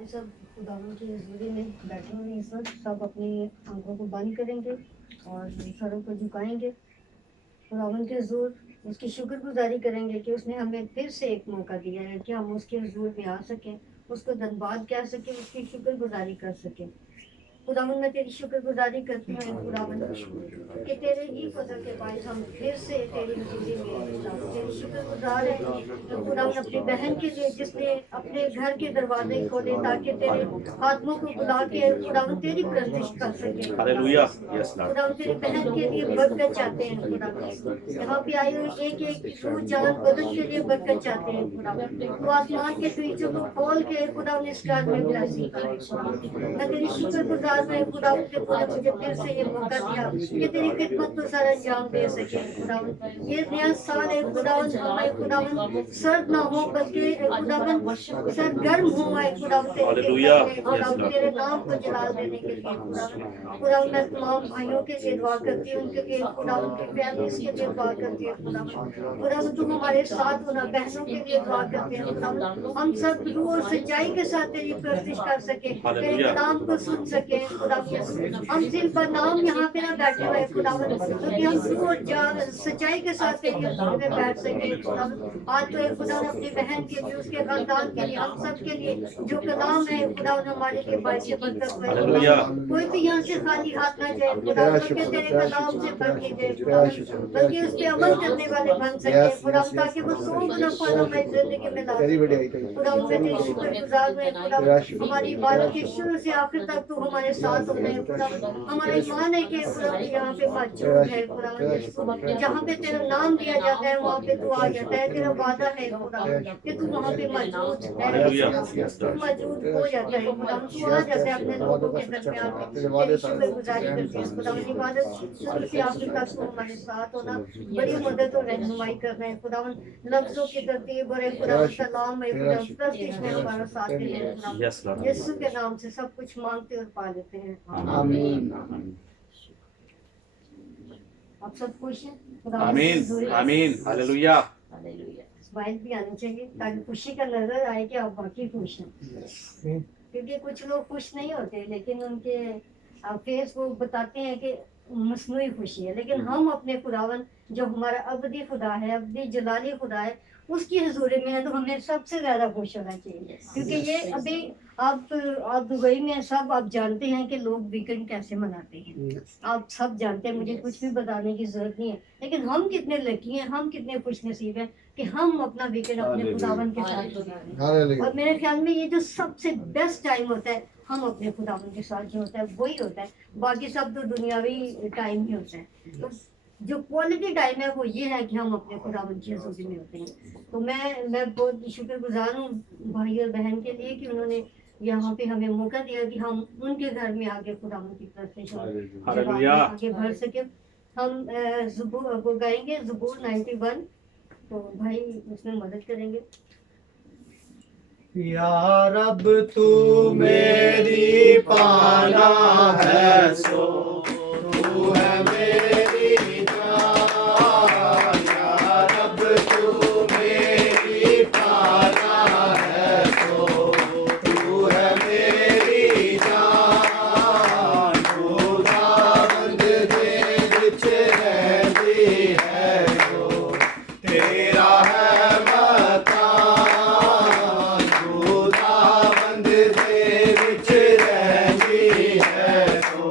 ये सब खुदावन की हज़ूरी में बैठे हुए हैं इस वक्त। सब अपनी आंखों को बंद करेंगे और सरों को झुकाएंगे। खुदावन के हज़ूर उसकी शुक्रगुजारी करेंगे कि उसने हमें फिर से एक मौका दिया है कि हम उसके हज़ूर में आ सकें, उसको धन्यवाद कह सकें, उसकी शुक्रगुजारी कर सकें। खुदावन मैं तेरी शुक्रगुजारी करती हूँ खुदावन कि तेरे ही फजल के बायस हम फिर से तेरी हज़ूरी में तेरी शुक्रगुजार है खुदावन अपनी बहन के लिए जिसने अपने घर के दरवाजे खोले ताकि तेरे आत्मों को बुला के खुदावन तेरी प्रस्तिश कर सके। हालेलुया। Yes Lord. खुदावन तेरी बहन के लिए बरकत चाहते हैं खुदावन। यहाँ पे आए हुए एक एक रूह जान बदन के लिए बरकत चाहते हैं खुदावन। तो आसमान के स्विचों को खोल के खुदावन इस घर में ब्लेसिंग करे। मैं तेरी शुक्रगुजार में खुदावन के तूने मुझे फिर से ये मौका दिया कि तेरी खिदमत को सर अंजाम दे सके खुदावन। ये नया साल है खुदावन, हमें खुदावन सर्द ना हो बल्कि खुदावन सरगर्म हो आए खुदावन हालेलुया। खुदावन तेरे नाम को जलाल देने के लिए खुदावन मैं तमाम भाइयों के लिए दुआ करती हूँ उनके लिए खुदावन की फैमिलीज के लिए दुआ करती हूँ खुदावन तुम हमारे साथ होना, बहनों के लिए दुआ करते हैं खुदावन हम सब रूह और सच्चाई के साथ तेरी प्रस्तिश कर सके, तेरे नाम को सुन सके खुदावन। हम सिर्फ नाम यहाँ पे ना बैठे हुए खुदावन क्योंकि हम रूह और सच्चाई के साथ तेरी हज़ूरी में बैठ सके खुदावन। आज तो खुदावन अपनी बहन के लिए, उसके खानदान के लिए, हम सब के लिए जो कलाम है खुदावन हमारे लिए बाइस बरकत हालेलुया। कोई भी यहाँ से खाली हाथ ना जाए खुदावन के तेरे कलाम से भर के जाए खुदावन, बल्कि उस पे अमल करने वाले बन सके खुदावन ताकि वो 100 गुना फल हमारी जिंदगी में ला सके खुदावन। मैं तेरी शुक्रगुजार हूँ खुदावन हमारी इबादत के शुरू से आखिर तक तू हमारे साथ होने खुदावन। हमारा ईमान है कि खुदावन यहाँ पे मौजूद है खुदावन, जहाँ पे तेरा नाम दिया जाता है वहाँ पे तू आ जाता है। तेरा वादा है खुदावन कि तू वहाँ पे मौजूद है, तू मौजूद हो जाता है खुदावन, तू आ जाता है अपने लोगों के दरमियान में। तेरी शुक्रगुजारी करते हैं खुदावन। इबादत शुरू से आखिर तक तू हमारे साथ होना, बड़ी मदद और रहनुमाई कर रहे हैं खुदावन। लफ्जों की तरतीब और खुदावन सलाम है खुदावन, प्रस्तिश में हमारा साथ दे रहे हैं खुदावन। यीशु के नाम से सब कुछ मांगते और पा लेते हैं, आमीन। आप सब खुश हैं? आमीन आमीन हालेलुया। स्माइल भी आनी चाहिए ताकि खुशी का नजर आए कि आप बाकी खुश हैं। क्योंकि कुछ लोग खुश नहीं होते लेकिन उनके फेस वो बताते हैं कि मसनूई खुशी है, लेकिन हम अपने खुदावन जो हमारा अबदी खुदा है, अबदी जलाली खुदा है, उसकी हजूरी में है तो हमें सबसे ज़्यादा खुश होना चाहिए। क्योंकि ये अभी आप दुबई में सब आप जानते हैं कि लोग वीकेंड कैसे मनाते हैं, आप सब जानते हैं, मुझे कुछ भी बताने की ज़रूरत नहीं है। लेकिन हम कितने लकी हैं, हम कितने खुश नसीब हैं कि हम अपना वीकेंड अपने खुदावन के साथ गुजारें। और मेरे ख्याल में ये जो सबसे बेस्ट टाइम होता है हम अपने खुदावन के साथ जो होता है वही होता है, बाकी सब तो दुनियावी टाइम ही होता है। तो जो क्वालिटी टाइम है वो ये है कि हम अपने खुदावन की हज़ूरी में होते हैं। तो मैं बहुत शुक्रगुजार हूँ भाई और बहन के लिए कि उन्होंने यहाँ पे हमें मौका दिया कि हम उनके घर में आके खुदावन की प्रस्तिश आगे बढ़ सके। हम ज़बूर वो गाएंगे ज़बूर 91, तो भाई उसमें मदद करेंगे। या रब तू मेरी पाना है सो तू है मेरी जान। या रब तू मेरी पाना है सो तू है मेरी जान। खुदावंद दे विच रहंदी है वो तेरा है मकान। खुदावंद दे विच रहंदी है वो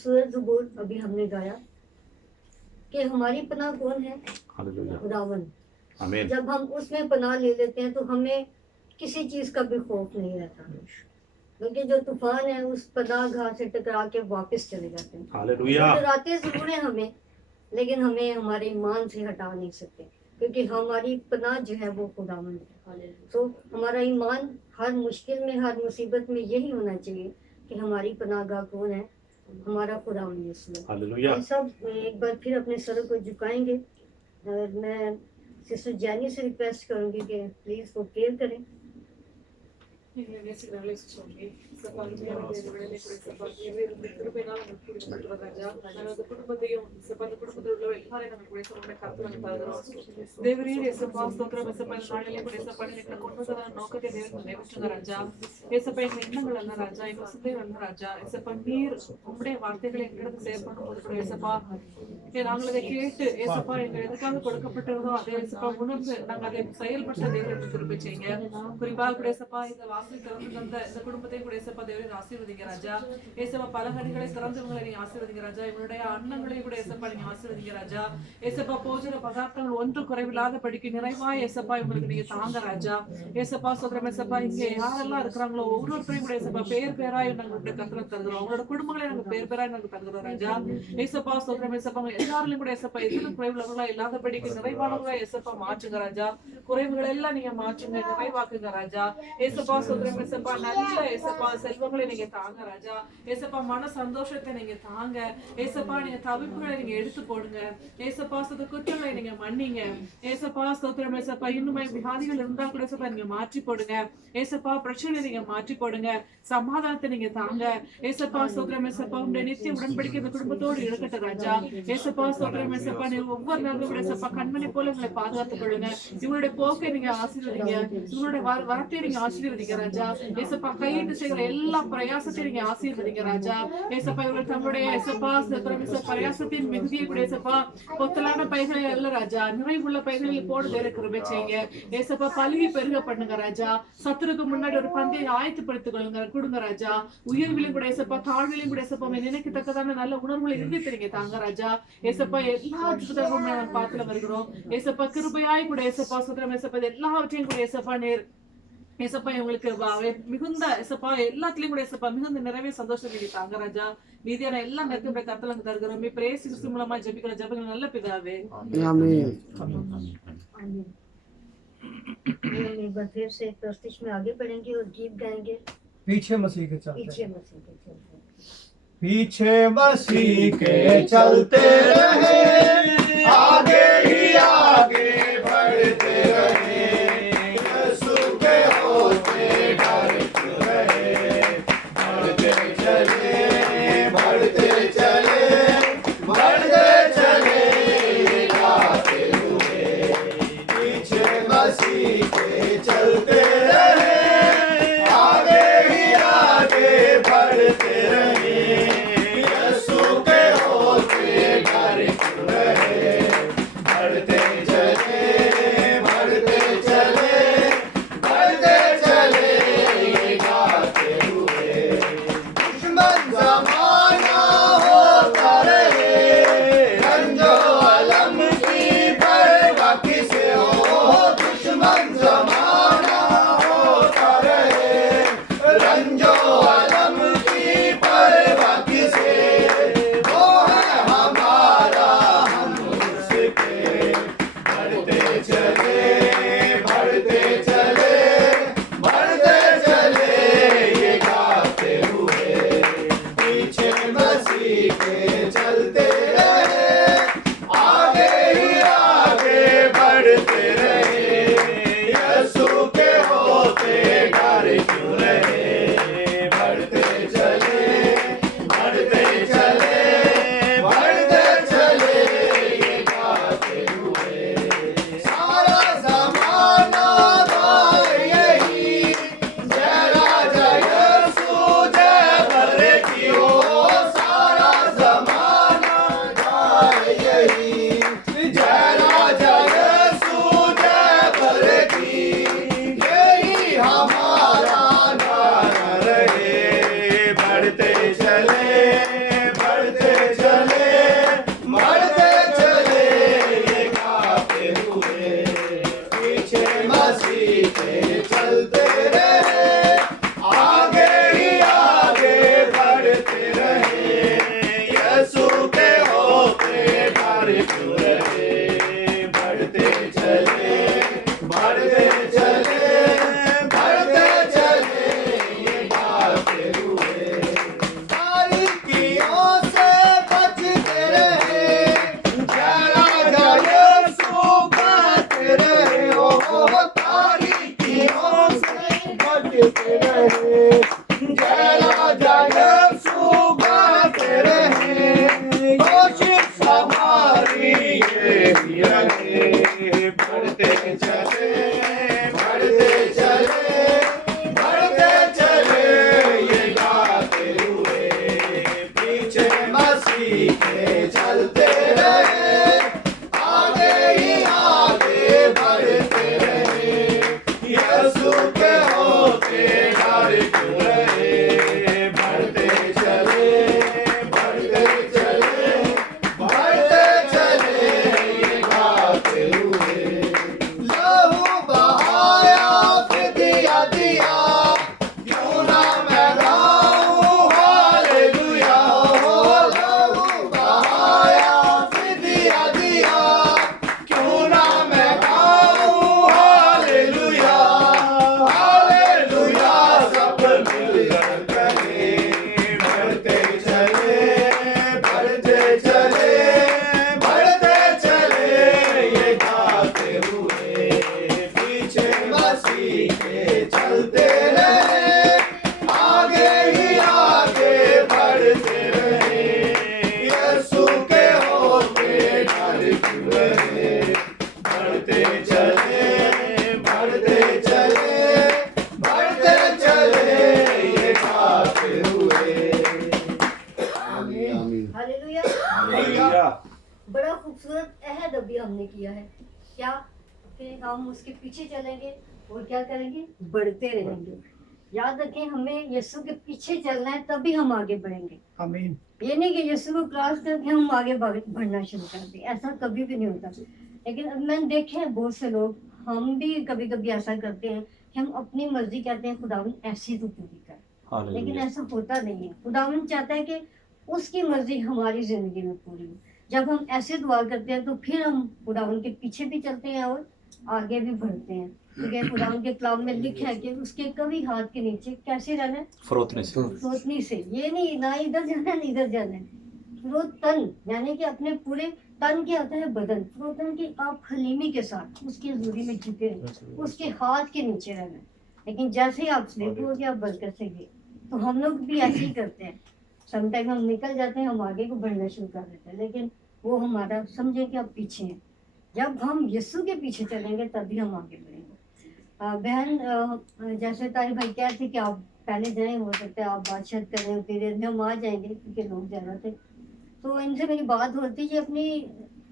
खूबसूरत ज़बूर अभी हमने गाया कि हमारी पनाह कौन है? हालेलुया खुदावन। आमीन जब हम उसमें पनाह ले लेते हैं तो हमें किसी चीज़ का भी खौफ नहीं रहता, क्योंकि जो तूफान है उस पनाह गाह से टकरा के वापस चले जाते हैं। हालेलुया वो डराते ज़रूर हैं हमें, लेकिन हमें हमारे ईमान से हटा नहीं सकते, क्योंकि हमारी पनाह जो है वो खुदावन है। तो हमारा ईमान हर मुश्किल में, हर मुसीबत में यही होना चाहिए कि हमारी पनाहगाह कौन है? हमारा खुदावन यीशु है। हालेलुया ये सब एक बार फिर अपने सरों को झुकाएंगे और मैं सिस्टर जैनी से रिक्वेस्ट करूंगी कि प्लीज वो प्रेयर करें। தேவரீர் இயேசுப்பா ஸ்தோத்திரம் இயேசுப்பா இந்த நாளிலே கூட இயேசுப்பா நீங்க கொண்டு வந்த நோக்கத்தை தேவன் நிறைவேற்றுங்க ராஜா இயேசுப்பா எங்க எண்ணங்கள் அல்ல ராஜா எங்க சிந்தைகள் அல்ல ராஜா இயேசுப்பா நீர் உம்முடைய வார்த்தைகளை எங்களிடத்து செயல்படும் போது கூட இயேசுப்பா நாங்கள் அதை கேட்டு இயேசுப்பா எங்க எதுக்காக கொடுக்கப்பட்டிருந்தோ அதை இயேசுப்பா உணர்ந்து நாங்கள் அதை செயல்பட்ட தேவனுக்கு திருப்பி செய்யுங்க குறிப்பாக கூட இயேசுப்பா இந்த வாசல் திறந்து தந்த இந்த குடும்பத்தை கூட இயேசுப்பா தேவன் ஆசீர்வதிங்க ராஜா இயேசுப்பா பல கடிகளை திறந்தவங்களை நீங்க ஆசீர்வதிங்க ராஜா இவருடைய அன்னங்களை கூட இயேசுப்பா நீங்க ஆசீர்வதிங்க ராஜா இயேசுப்பா போஜன பதார்த்தங்கள் ஒன்று குறைவில்லாத படிக்க நிறைவா இயேசுப்பா இவங்களுக்கு நீங்க தாங்க ராஜா இயேசுப்பா சொல்றோம் இயேசுப்பா இங்க யாரெல்லாம் இருக்கிறாங்களோ ஒவ்வொருத்தரையும் கூட இயேசுப்பா பேர் பேராய் நாங்களுடைய கத்திர தருகிறோம் அவங்களோட குடும்பங்களை நாங்க பேர் பேராய் நாங்க தருகிறோம் ராஜா இயேசுப்பா சொல்றோம் இயேசுப்பா எல்லாரும் கூட இயேசுப்பா எதிலும் குறைவுள்ளவங்களா இல்லாத படிக்க நிறைவானவங்களா இயேசுப்பா மாற்றுங்க ராஜா குறைவுகள் எல்லாம் நீங்க மாற்றுங்க நிறைவாக்குங்க ராஜா இயேசுப்பா சொல்றோம் இயேசுப்பா நல்ல இயேசுப்பா செல்வங்களை நீங்க தாங்க ராஜா இயேசுப்பா மன சந்தோஷத்தை நீங்க தாங்க இயேசுப்பா நீங்க தவிப்புகளை நீங்க எடுத்து போடுங்க இயேசுப்பா சொல்ற குற்றங்களை நீங்க மன்னிங்க ஏசப்பா ஸ்தோத்திரம் ஏசப்பா இன்னுமே வியாதிகள் இருந்தா கூட ஏசப்பா நீங்க மாற்றி போடுங்க ஏசப்பா பிரச்சனை நீங்க மாற்றி போடுங்க சமாதானத்தை நீங்க தாங்க ஏசப்பா ஸ்தோத்திரம் ஏசப்பா உங்களுடைய நித்திய உடன்படிக்கை இந்த குடும்பத்தோடு இருக்கட்டும் ராஜா ஏசப்பா ஸ்தோத்திரம் ஏசப்பா நீங்க ஒவ்வொரு நாளும் கூட ஏசப்பா கண்மணி போல உங்களை பாதுகாத்துக் கொள்ளுங்க இவங்களுடைய போக்கை நீங்க ஆசீர்வதிங்க இவங்களுடைய வரத்தை நீங்க ஆசீர்வதிங்க ராஜா ஏசப்பா கையிட்டு செய்கிற எல்லா பிரயாசத்தையும் நீங்க ஆசீர்வதிங்க ராஜா ஏசப்பா இவர்கள் தங்களுடைய ஏசப்பா ஸ்தோத்திரம் ஏசப்பா பிரயாசத்தின் மிகுதியை கூட ஏசப்பா பொத்தலான பைகளை அல்ல ராஜா நிறைவுள்ள பைகளில் போடுதே கிருபை செய்யுங்க ஏசப்பா பலுகி பெருக பண்ணுங்க ராஜா சத்துருக்கு முன்னாடி ஒரு பந்தையை ஆயத்தப்படுத்திக் கொள்ளுங்க கொடுங்க ராஜா உயர்விலும் கூட ஏசப்பா தாழ்விலும் கூட ஏசப்பா நினைக்கத்தக்கதான நல்ல உணர்வுகளை இருந்துறீங்க தாங்க ராஜா ஏசப்பா எல்லாத்துக்கும் நாங்கள் பார்த்துல வருகிறோம் ஏசப்பா கிருபையாய் கூட ஏசப்பா சுத்திரம் ஏசப்பா எல்லாவற்றையும் கூட ஏசப்பா நேர் ஏசப்பா இவங்களுக்கு மிகுந்த ஏசப்பா எல்லாத்துலயும் கூட ஏசப்பா மிகுந்த நிறைவே சந்தோஷம் நீங்க தாங்க ராஜா மீதியான எல்லா நேரத்தையும் கத்தலங்க தருகிறோம் பிரேஸ் கிறிஸ்து மூலமா ஜெபிக்கிற ஜெபங்கள் நல்ல பிதாவே आमीन एक बार फिर से प्रस्तुति में आगे बढ़ेंगे और गीत गाएंगे पीछे मसीह के चलते पीछे मसीह के चलते पीछे मसीह के चलते रहे आगे ही आगे बढ़ते रहे यीशु के होते डरते रहे बढ़ते चले बढ़ते चले बढ़ते चले गाते हुए पीछे मसीह के चलते रहे आगे ही आगे बढ़ते रहे यीशु के होते डरते रहे कहानी ये ही रहे, बढ़ते चले बढ़ते चले बढ़ते चले ये गाते हुए, पीछे मसीह के चलते रहे, आगे ही आगे बढ़ते रहे, यीशु के होते डर क्यों रहे, बढ़ते चले बढ़ते चले बढ़ते चले ये गाते हुए, लहू बहाया फिदिया दिया, क्यों ना मैं गाऊं हालेलुया, हो लहू बहाया फिदिया दिया, क्यों ना मैं गाऊं हालेलुया, हालेलुया सब मिलकर करें, बढ़ते चले बढ़ते चले बढ़ते चले ये गाते हुए, पीछे मसीह के चलते रहे, आगे ही आगे बढ़ते रहे, यीशु के होते डर क्यों रहे, बढ़ते चले बढ़ते चले बढ़ते चले ये गाते हुए। आमीन। हालेलुया। हालेलुया। बड़ा खूबसूरत अहद अभी हमने किया है, क्या कि हम उसके पीछे चलेंगे और क्या करेंगे, बढ़ते रहेंगे। याद रखें, हमें यीशु के पीछे चलना है, तभी हम आगे बढ़ेंगे। आमीन। ये नहीं कि यीशु को क्रॉस करके हम आगे बढ़ना शुरू कर दें, ऐसा कभी भी नहीं होता। लेकिन अब मैंने देखे हैं बहुत से लोग, हम भी कभी कभी ऐसा करते हैं कि हम अपनी मर्जी कहते हैं, खुदावन ऐसी तो पूरी कर, लेकिन हालेलुया। ऐसा होता नहीं है। खुदावन चाहता है कि उसकी मर्जी हमारी जिंदगी में पूरी हो। जब हम ऐसे दुआ करते हैं तो फिर हम खुदावन के पीछे भी चलते हैं और आगे भी बढ़ते हैं, क्योंकि खुदावन के कलाम में लिखा है कि उसके कभी हाथ के नीचे कैसे रहना है, फरोतने से। सोचनी से। ये नहीं ना इधर जाना है ना इधर जाना है। वो तन यानी कि अपने पूरे तन के होता है बदन, वो तन की आप हलीमी के साथ उसकी हजूरी में झुके रहे, उसके हाथ के नीचे रहना है। लेकिन जैसे ही आप स्लिप हो गया, आप बरकत से गए, तो हम लोग भी ऐसे ही करते हैं। समटाइम हम निकल जाते हैं, हम आगे को बढ़ना शुरू कर देते हैं, लेकिन वो हमारा समझे कि आप पीछे हैं। जब हम यीशु के पीछे चलेंगे तभी हम आगे बढ़ेंगे। बहन जैसे तारी भाई कह रहे थे कि आप पहले जाएं, हो सकता है आप बातचीत करें, उतनी देर में हम आ जाएंगे क्योंकि लोग ज़्यादा थे। तो इनसे मेरी बात हो रही थी, ये अपनी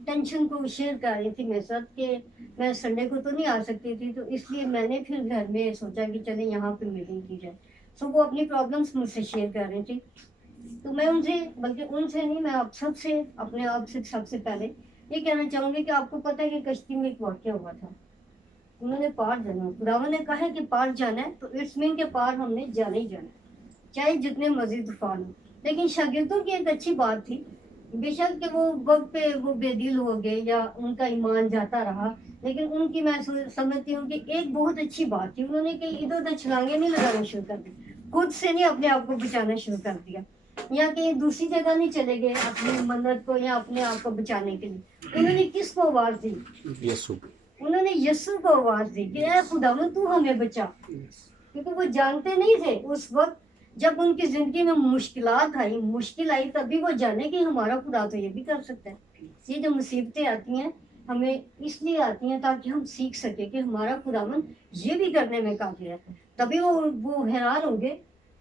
टेंशन को शेयर कर रही थी मेरे साथ कि मैं संडे को तो नहीं आ सकती थी, तो इसलिए मैंने फिर घर में सोचा कि चले यहाँ पे मीटिंग की जाए। सो वो अपनी प्रॉब्लम्स मुझसे शेयर कर रही थी। तो मैं उनसे, बल्कि उनसे नहीं, मैं आप सबसे, अपने आप से सबसे पहले ये कहना चाहूँगी कि आपको पता है कि कश्ती में एक वाक़या हुआ था। उन्होंने पार जाना, खुदावन ने कहा है कि पार जाना है, तो इट्स मीन के पार हमने जाना ही जाना है, चाहे जितने मर्जी तूफान हो। लेकिन शागिर्दों की एक अच्छी बात थी, बेशक कि वो वक्त पे वो बेदिल हो गए या उनका ईमान जाता रहा, लेकिन उनकी मैं समझती हूँ कि एक बहुत अच्छी बात थी, उन्होंने कहीं इधर उधर छलांगे नहीं लगाना शुरू कर दी, खुद से नहीं अपने आप को बचाना शुरू कर दिया, या कहीं दूसरी जगह नहीं चले गए अपनी मन्नत को या अपने आप को बचाने के लिए। उन्होंने किसको आवाज दी? यीशु। उन्होंने यीशु को आवाज दी कि ऐ खुदावन तू हमें बचा, क्योंकि वो जानते नहीं थे उस वक्त जब उनकी जिंदगी में मुश्किल आई, तभी वो जाने कि हमारा खुदा तो ये भी कर सकता है। ये जो मुसीबतें आती हैं हमें इसलिए आती हैं ताकि हम सीख सके कि हमारा खुदावन ये भी करने में काबिल है। तभी वो हैरान होंगे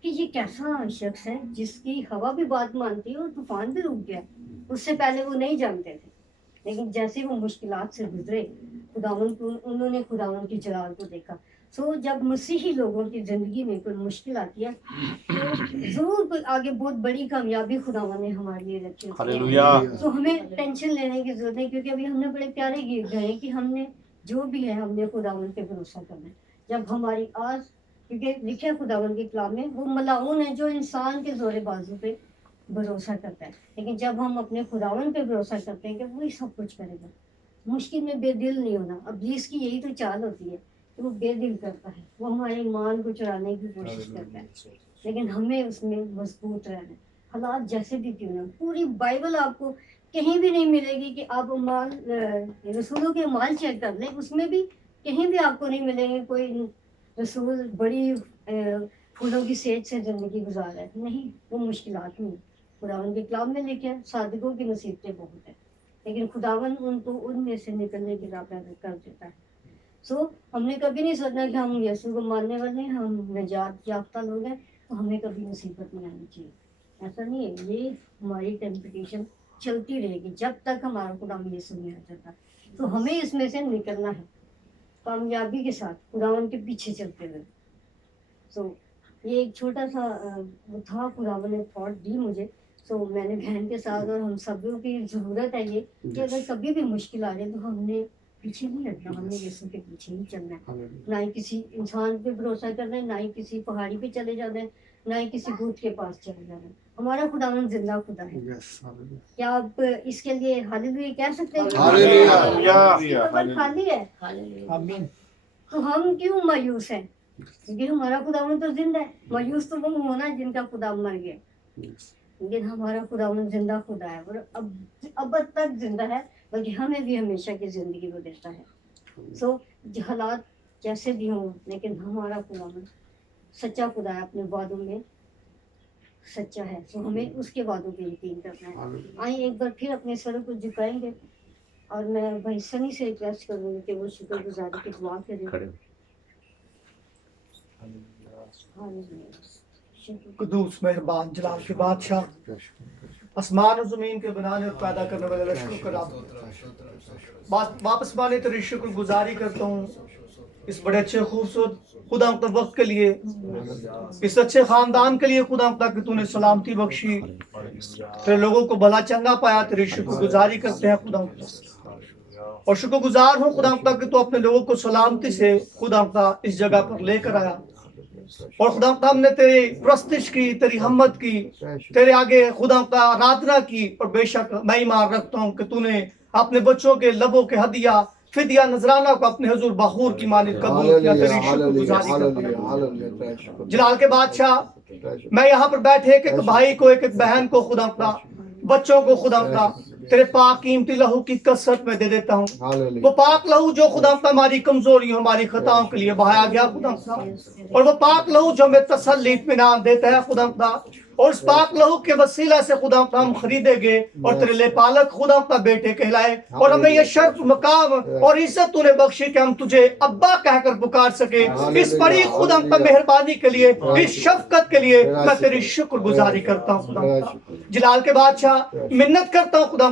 कि ये कैसा शख्स है जिसकी हवा भी बात मानती है और तूफान भी रुक गया। उससे पहले वो नहीं जानते थे, लेकिन जैसे वो मुश्किलात से गुजरे, उन्होंने खुदावन की जलाल को देखा। सो जब मसीही लोगों की ज़िंदगी में कोई मुश्किल आती है तो ज़रूर कोई आगे बहुत बड़ी कामयाबी खुदावन ने हमारे लिए रखी होती है। हालेलुया। तो हमें टेंशन लेने की जरूरत नहीं, क्योंकि अभी हमने बड़े प्यारे गीत गाए कि हमने जो भी है हमने खुदावन पे भरोसा करना है। जब हमारी आज, क्योंकि लिखे खुदावन के कलाम में, वो मलाऊन है जो इंसान के जोरे बाजू पे भरोसा करता है, लेकिन जब हम अपने खुदावन पे भरोसा करते हैं कि वही सब कुछ करेगा, मुश्किल में बेदिल नहीं होना। अब इसकी यही तो चाल होती है कि वो बेदिल करता है, वो हमारे ईमान को चुराने की कोशिश करता है, लेकिन हमें उसमें मजबूत रहना है, हालात जैसे भी क्यों ना। पूरी बाइबल आपको कहीं भी नहीं मिलेगी कि आप रसूलों के अमाल चेक कर लें, उसमें भी कहीं भी आपको नहीं मिलेंगे कोई रसूल बड़ी फूलों की सेज से ज़िंदगी गुजार रहा है, नहीं, वो मुश्किलात में। खुदावन के कलाम में लिखे है सादिकों की मुसीबतें बहुत है, लेकिन खुदावन उनको उनमें से निकलने की राह पैदा कर देता है। सो हमने कभी नहीं सोचना कि हम यीशु को मानने वाले हैं, हम निजात याफ्ता लोग हैं, तो हमें कभी मुसीबत नहीं आनी चाहिए। ऐसा नहीं है, ये हमारी टेम्पटेशन चलती रहेगी जब तक हमारा खुदावन यीशु नहीं आ जाता। तो हमें इसमें से निकलना है कामयाबी के साथ, खुदावन के पीछे चलते हुए। सो ये एक छोटा सा वो था, खुदावन ने थॉट दी मुझे। सो मैंने बहन के साथ और हम सभी की ज़रूरत है ये कि अगर कभी भी मुश्किल आ जाए तो हमने पीछे नहीं हटना, हमने यीशु के पीछे ही चलना है। ना ही किसी इंसान पे भरोसा करना है, ना ही किसी पहाड़ी पे चले जाना है, ना ही किसी भूत के पास चले जाना है। हमारा खुदावन जिंदा खुदा है। क्या आप इसके लिए हालेलुया कह सकते हैं? कब्र खाली है, तो हम क्यों मायूस हैं? क्योंकि हमारा खुदावन तो जिंदा है। मायूस तो वो होना जिनका खुदा मर गया, लेकिन हमारा खुदावन जिंदा खुदा है और अब तक जिंदा है, बल्कि हमें भी हमेशा की जिंदगी वो देता है। सो हालात कैसे भी हों, लेकिन हमारा खुदावन सच्चा खुदा है, अपने वादों में सच्चा है। सो हमें उसके वादों पे यकीन करना है। आइए एक बार फिर अपने सरों को झुकाएंगे और मैं भाई सनी से रिक्वेस्ट करूँगी कि वो शुक्रगुजारी की दुआ करें। कुदूस मेहरबान जलाल के बादशाह, आसमान और जमीन के बनाने और पैदा करने वाले लश्करों का रब, वापस माने तेरी शुक्रगुजारी करता हूँ इस बड़े अच्छे खूबसूरत खुदा वक्त के लिए, इस अच्छे खानदान के लिए खुदा कि तूने सलामती बख्शी, तेरे लोगों को भला चंगा पाया। तेरी शुक्रगुजारी करते हैं खुदा, और शुक्रगुजार हूँ खुदा कि तू अपने लोगों को सलामती से खुदा इस जगह पर लेकर आया। और खुदा हमने तेरी प्रस्तिश की, तेरी हिम्मत की, तेरे आगे खुदा का आराधना की, और बेशक मैं ईमान रखता हूँ कि तूने अपने बच्चों के लबों के हदिया फिदिया नजराना को अपने हुजूर बखूर की मानिद कबूल किया। तेरी शुक्रगुजारी करता हूं जलाल के बादशाह, मैं यहाँ पर बैठे एक एक भाई को, एक एक बहन को, खुदा का बच्चों को खुदा तेरे पाक कीमती लहू की कसरत में दे देता हूँ। वो पाक लहू जो खुदा हमारी कमजोरियों, हमारी खताओं के लिए बहाया गया खुदा, और वो पाक लहू जो हमें तसल्ली इत्मीनान देता है खुदा, और उस पाक लहू के वसीला से खुदा हम खरीदेंगे और तेरे ले पालक खुदा का बेटे कहलाए, और हमें ये शर्फ मकाम और इज्जत तूने बख्शी कि हम तुझे अब्बा कहकर पुकार सके। इस बड़ी खुदा का मेहरबानी के लिए, इस शफकत के लिए मैं तेरी शुक्रगुजारी करता हूँ खुदा। जलाल के बादशाह, मिन्नत करता हूँ खुदा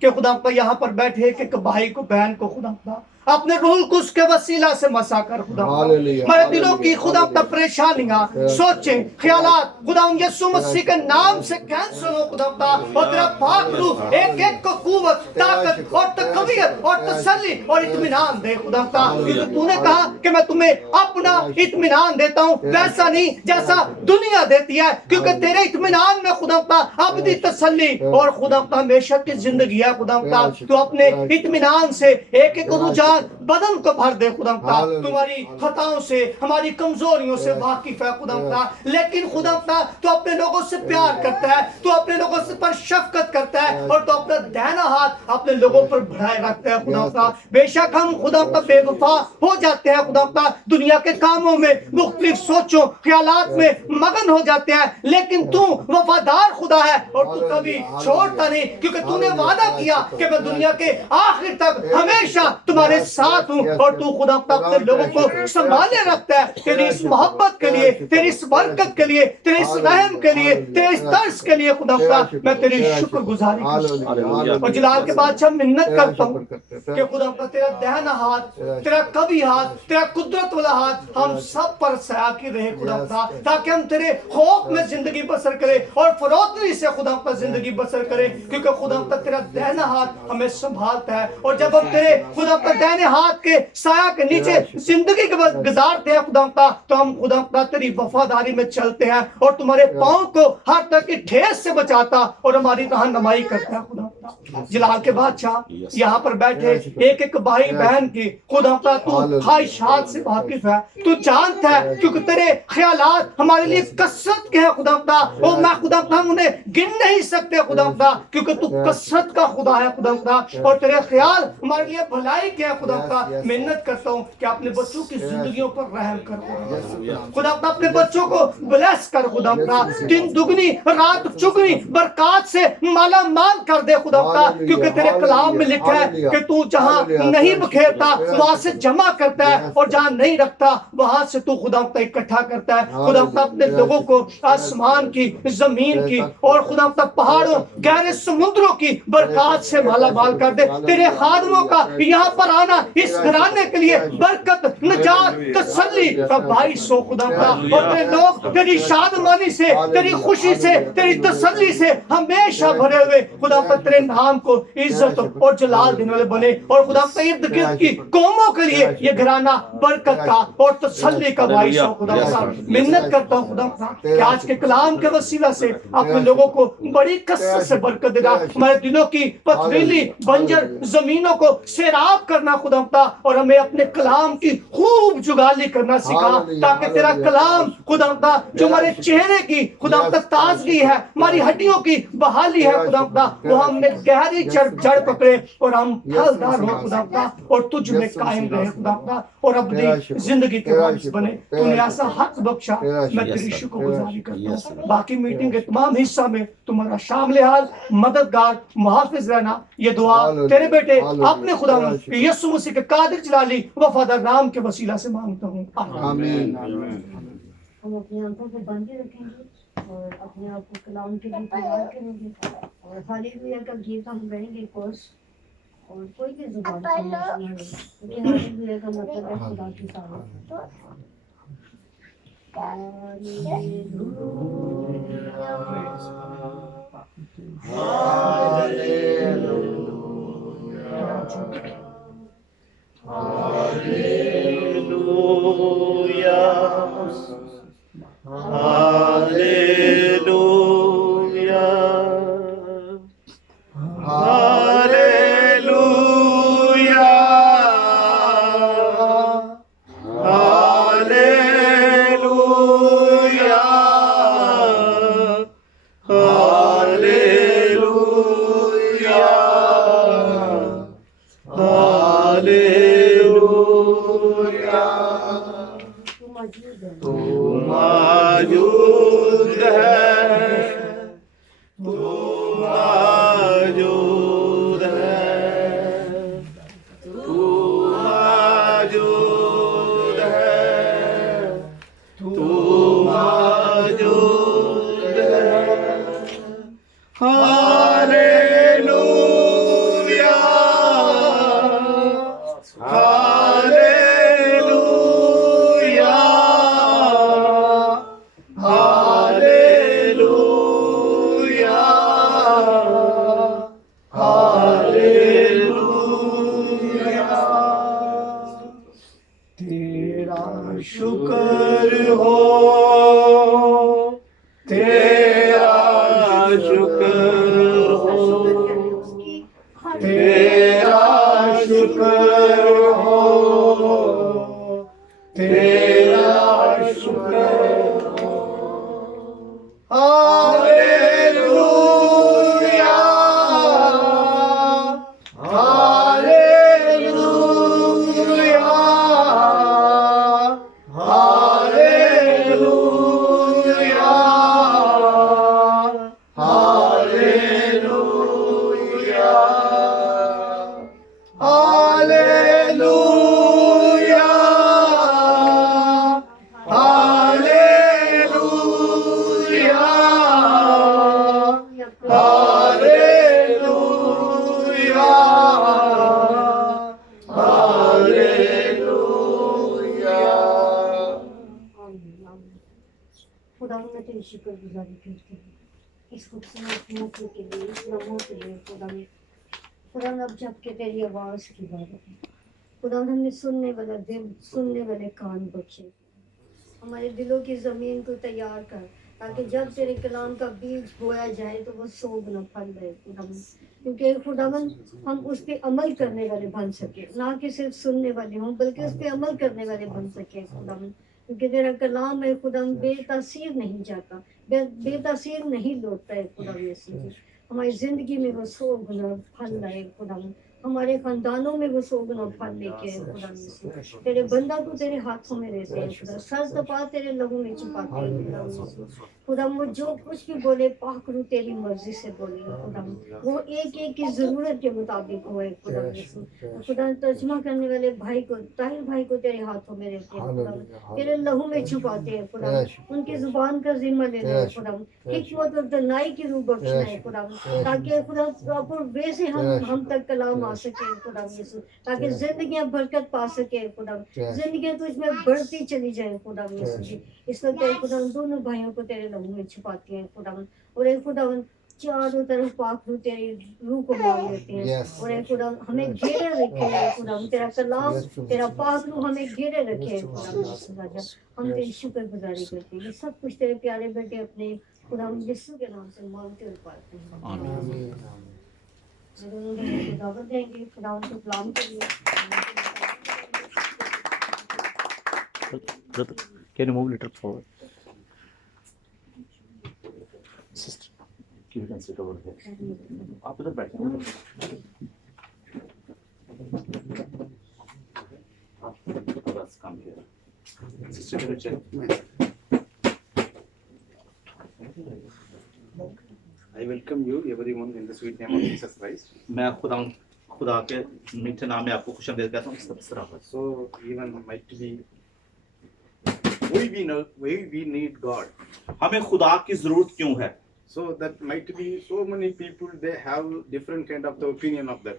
कि खुदा यहाँ पर बैठे एक भाई को, बहन को खुदा अपने रूह को उसके वसीला से मसा कर खुदा। मेरे दिलों की खुदा तक परेशानियां, सोचे, ख्यालात खुदा यीशु मसीह के नाम से कैंसिल हो खुदा, और तेरा पाक रूह एक एक को कुव्वत, ताकत और तकवीयत और तसल्ली और इत्मीनान दे खुदा। क्योंकि तूने कहा कि मैं तुम्हें अपना इत्मीनान देता हूँ, वैसा नहीं जैसा दुनिया देती है, क्योंकि तेरे इत्मीनान में खुदा अबदी तसल्ली और खुदा हमेशा की जिंदगी है खुदा। तू अपने इत्मीनान से एक एक रुझान बदन को भर दे खुदा। तुम्हारी खताओं से, हमारी कमजोरियों से वाकिफ है खुदा, लेकिन खुदा तू अपने लोगों से प्यार करता है, तू अपने लोगों से पर शफकत करता है, और तू अपना दाहिना हाथ अपने लोगों पर बढ़ाए रखता है खुदा। बेशक हम खुदा बेवफा हो जाते हैं खुदा, दुनिया के कामों में, मुख्तलिफ सोचों ख्यालात में मगन हो जाते हैं, लेकिन तू वफादार खुदा है और तू कभी छोड़ता नहीं, क्योंकि तूने वादा किया कि मैं दुनिया के आखिर तक हमेशा तुम्हारे साथ हूँ, और तू खुदा अपने लोगों को संभाले रखता है। तेरी इस मोहब्बत के लिए, तेरी इस बरकत के लिए, तेरे इस रहम के लिए, तेरे इस तरस के लिए खुदा मैं तेरी शुक्रगुजारी करता हूँ। और जलाल के बादशाह मिन्नत करता हूँ कि खुदा तेरा दाहिना हाथ, तेरा कभी हाथ, तेरा कुदरत वाला हाथ हम सब पर सया की रहे खुदा, ताकि हम तेरे खौफ में जिंदगी बसर करें और फरोतनी से खुदा पर जिंदगी बसर करें, क्योंकि खुदा तेरा दाहिना हाथ हमें संभालता है। और जब हम तेरे खुदा दाहिने हाथ के साया के नीचे जिंदगी गुजारते हैं खुदा, तो हम खुदा तेरी वफादारी में चलते हैं, और तुम्हारे पांव को हर तरह की ठेस से बचाता और हमारी रहनुमाई करता है खुदा। जलाल के बादशाह, यहाँ पर बैठे एक एक भाई बहन की खुदा तू ख्वाहिशात से वाकिफ है, तू जानता है, क्योंकि तेरे ख्यालात हमारे लिए कसरत के हैं खुदा, और मैं खुदा हम उन्हें गिन नहीं सकते खुदा, क्योंकि तू कसरत का खुदा है खुदा, और तेरे ख्याल हमारे लिए भलाई के है खुदा मेहनत करता हूँ कि अपने बच्चों की जिंदगियों पर रहम कर खुदा अपने बच्चों को ब्लेस कर खुदा दिन दुगनी रात चुगनी बरकत से माला माल कर दे खुदा क्योंकि तेरे कलाम में लिखा है कि तू जहाँ नहीं बखेरता वहां से जमा करता है और जहाँ नहीं रखता वहां से तू खुदा इकट्ठा करता है। खुदा अपने लोगों को आसमान की जमीन की और खुदा पहाड़ों गहरे समुद्रों की बरकत से माला माल कर दे। तेरे खादमों का यहाँ पर आना इस घराने के लिए बरकत नजात तसल्ली का बाइस हो खुदा और तेरे लोग तेरी शादमानी से तेरी खुशी से तेरी तसल्ली से हमेशा भरे हुए खुदा तेरे नाम को इज्जत और जलाल देने वाले बने और खुदा इर्द गिर्द की कौमों के लिए ये घराना बरकत का और तसल्ली का बाइस हो खुदा। मिन्नत करता हूँ खुदा कि आज के कलाम के वसीला से अपने लोगों को बड़ी कसरत से बरकत देना, हमारे दिलों की पथरीली बंजर जमीनों को सैराब करना खुदा और हमें अपने कलाम की खूब जुगाली करना सिखा ताकि तेरा कलाम खुदा जो हमारे चेहरे की खुदा ताजगी है, हमारी हड्डियों की बहाली है खुदा वो हमें गहरी जड़ पकड़े और हम फलदार हो खुदा और तुझ में कायम रहे खुदा और अपनी जिंदगी के वारिस बने। तूने ऐसा हक बख्शा, मैं तेरी शुक्रगुजारी करता हूँ। बाकी मीटिंग के तमाम हिस्सा में तुम्हारा शामिल हाल मददगार मुहाफिज रहना, ये दुआ तेरे बेटे अपने खुदा यीशु मसीह के कादिर जलाली वफादार नाम के वसीला से मांगता हूँ, आमीन। हम अपनी आंखों को बांधे रखेंगे और अपने आप को कलाम के लिए तैयार करेंगे और हालेलुया का गीत हम गाएंगे कोर्स और कोई भी जुबान क्योंकि हालेलुया का मतलब है खुदा की तारीफ। शुक्रगुजारी करते हैं इस खूबसूरत मौके के लिए, इस लम्हों के लिए। खुदा अब जब के तेरी आवाज़ की बात है खुदा हमने सुनने वाला दिल, सुनने वाले कान बख्शे, हमारे दिलों की ज़मीन को तैयार कर ताकि जब तेरे कलाम का बीज बोया जाए तो वो 100 गुना फल दे खुदावन, क्योंकि खुदावन हम उस पर अमल करने वाले बन सके, ना कि सिर्फ सुनने वाले हों बल्कि उस पर अमल करने वाले बन सके खुदावन, क्योंकि तेरा कलाम है खुदा बेतासीर नहीं जाता, बेतासीर नहीं लौटता है खुदा। हमारी ज़िंदगी में वो 100 गुना फल लाए खुदा, हमारे खानदानों में वो 100 गुना फल लेके आए खुदा यीशु। तेरे बंदा को तेरे हाथों में रहते हैं खुदा, सर तपा तेरे लहू में छुपाते हैं खुदा यीशु। खुदा वो जो कुछ भी बोले पाक रू तेरी मर्जी से बोले खुदा, वो एक एक की जरूरत के मुताबिक होए खुदा यीशु। खुदा तर्जुमा करने वाले भाई को, ताहिर भाई को तेरे हाथों में रहते हैं खुदा, तेरे लहू में छुपाते हैं खुदा, उनकी जुबान का जिम्मा लेना है खुदा, हिकमत और दनाई की रूह बख्शना है खुदा, ताकि खुदा प्रॉपर वे से हम तक कलाम आ सके खुदा यीशु, ताकि जिंदगियां बरकत पा सके खुदा, जिंदगियां तो इसमें बढ़ती चली जाए खुदा यीशु जी। इस वक्त खुदा उन दोनों भाइयों को तेरे लहू में छुपाते हैं खुदा, और एक खुदा चारों तरफ पाक रू तेरी रूह को मांग लेते हैं, और एक खुदा हमें घेरे रखे है खुदा, तेरा कलाम तेरा पाक रू हमें घेरे रखे है खुदा यीशु राजा। हम तेरी शुक्रगुजारी करते हैं, ये सब कुछ तेरे प्यारे बेटे अपने खुदा यीशु के नाम से मांगते और पाते हैं, आमीन। जरूर उन्हें दावत देंगे खुदा, उनको कलाम के लिए। Brother, can you move a little forward? Sister, you can sit over here. आप इधर बैठे हैं। Let's come here. Sister, can you check? I welcome you, everyone, in the sweet name of Jesus Christ. मैं खुदा के मीठे नाम में आपको खुशामदीद कहता हूँ। इस तरह पर। So even might be why we need God. हमें खुदा की जरूरत क्यों है? So that might be so many people, they have different kind of the opinion of that.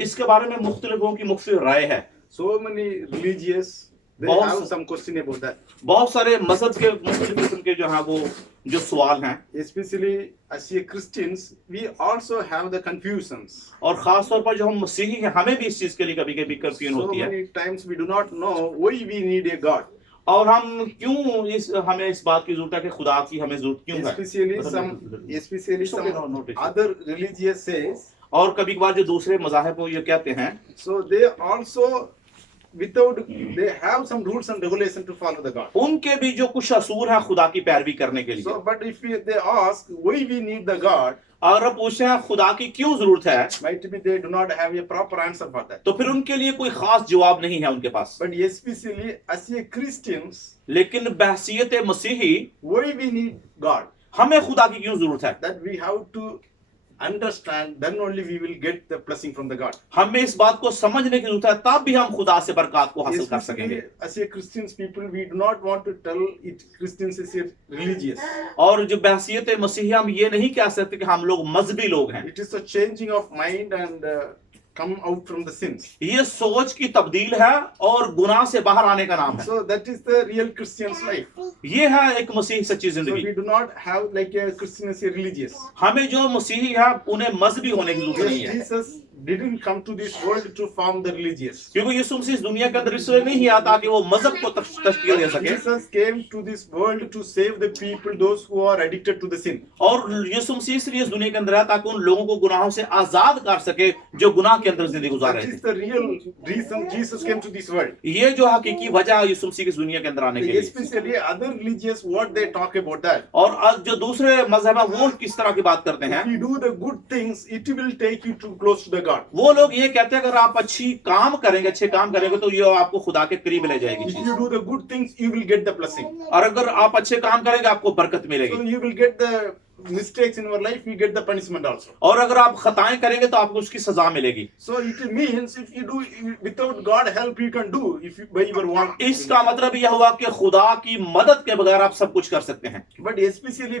इसके बारे में मुख्तलिफ लोगों की मुख्तलिफ राय है। So many religious, they बहुत have some question about that. बहुत सारे मजहब के मुख्तलिफ किस्म के जो हैं वो जो सवाल हैं, Especially as a Christians, we also have the confusions. और खास तौर पर जो हम मसीही हैं हमें भी इस चीज के लिए कभी कभी कंफ्यूजन So होती है, many times we do not know why we need a God. और हम क्यों हमें इस बात की जरूरत है कि खुदा की हमें जरूरत क्यों है। Especially some other religious says, और कभी कभार जो दूसरे मज़ाहिब वो ये कहते हैं, so they also they have some rules and regulations to follow the God. उनके भी जो कुछ असूल हैं खुदा की पैरवी करने के लिए। So but if they ask why we need the God, अगर आप पूछते हैं खुदा की क्यों जरूरत है, might be they do not have a proper answer for that. तो फिर उनके लिए कोई खास जवाब नहीं है उनके पास। But especially as a Christians, लेकिन बहसीयत मसीही why we need God, हमें खुदा की क्यों जरूरत है, that we have to understand, then only we will get the blessing from the God. हमें इस बात को समझने की जरूरत है, तब भी हम खुदा से बरकत को हासिल कर सकेंगे। Especially as a Christians people, we do not want to tell it Christians is a religious. और जो बहसीयत मसीही हम ये नहीं कह सकते कि हम लोग मजहबी लोग हैं। It is a changing of mind and come out from the sins. ये सोच की तब्दील है और गुनाह से बाहर आने का नाम है। So that is the real Christian's life. ये है एक मसीही सच्ची So जिंदगी। we do not have like a Christian as a religious. हमें जो मसीही है उन्हें मजहबी होने की जरूरत नहीं है, Jesus didn't come to this world to form the religious. क्योंकि यीशु मसीह इस दुनिया के अंदर इसलिए नहीं आया ताकि वो मजहब को तश्कील दे सके। Jesus came to this world to save the people, those who are addicted to the sin. और यीशु मसीह इसलिए इस दुनिया के अंदर आया ताकि उन लोगों को गुनाहों से आजाद कर सके जो गुनाह के अंदर जिंदगी गुजार That रहे is थे। the real reason Jesus came to this world. ये जो हकीकी वजह है यीशु मसीह की इस दुनिया के अंदर आने के लिए। Especially other religious, what they talk about that. और आज जो दूसरे मजहब है वो किस तरह की बात करते हैं, If you do the good things, it will take you too close to the God. वो लोग ये कहते हैं अगर आप अच्छे काम करेंगे तो ये आपको खुदा के करीब ले जाएगी If चीज। you do the good things, you will get the blessing. और अगर आप अच्छे काम करेंगे आपको बरकत So मिलेगी, you will get the mistakes in your life, you get the punishment also. और अगर आप खताएं करेंगे तो आपको उसकी सजा मिलेगी। So it means if you do without God help, you can do if you by your one. इसका मतलब यह हुआ कि खुदा की मदद के बगैर आप सब कुछ कर सकते हैं। But especially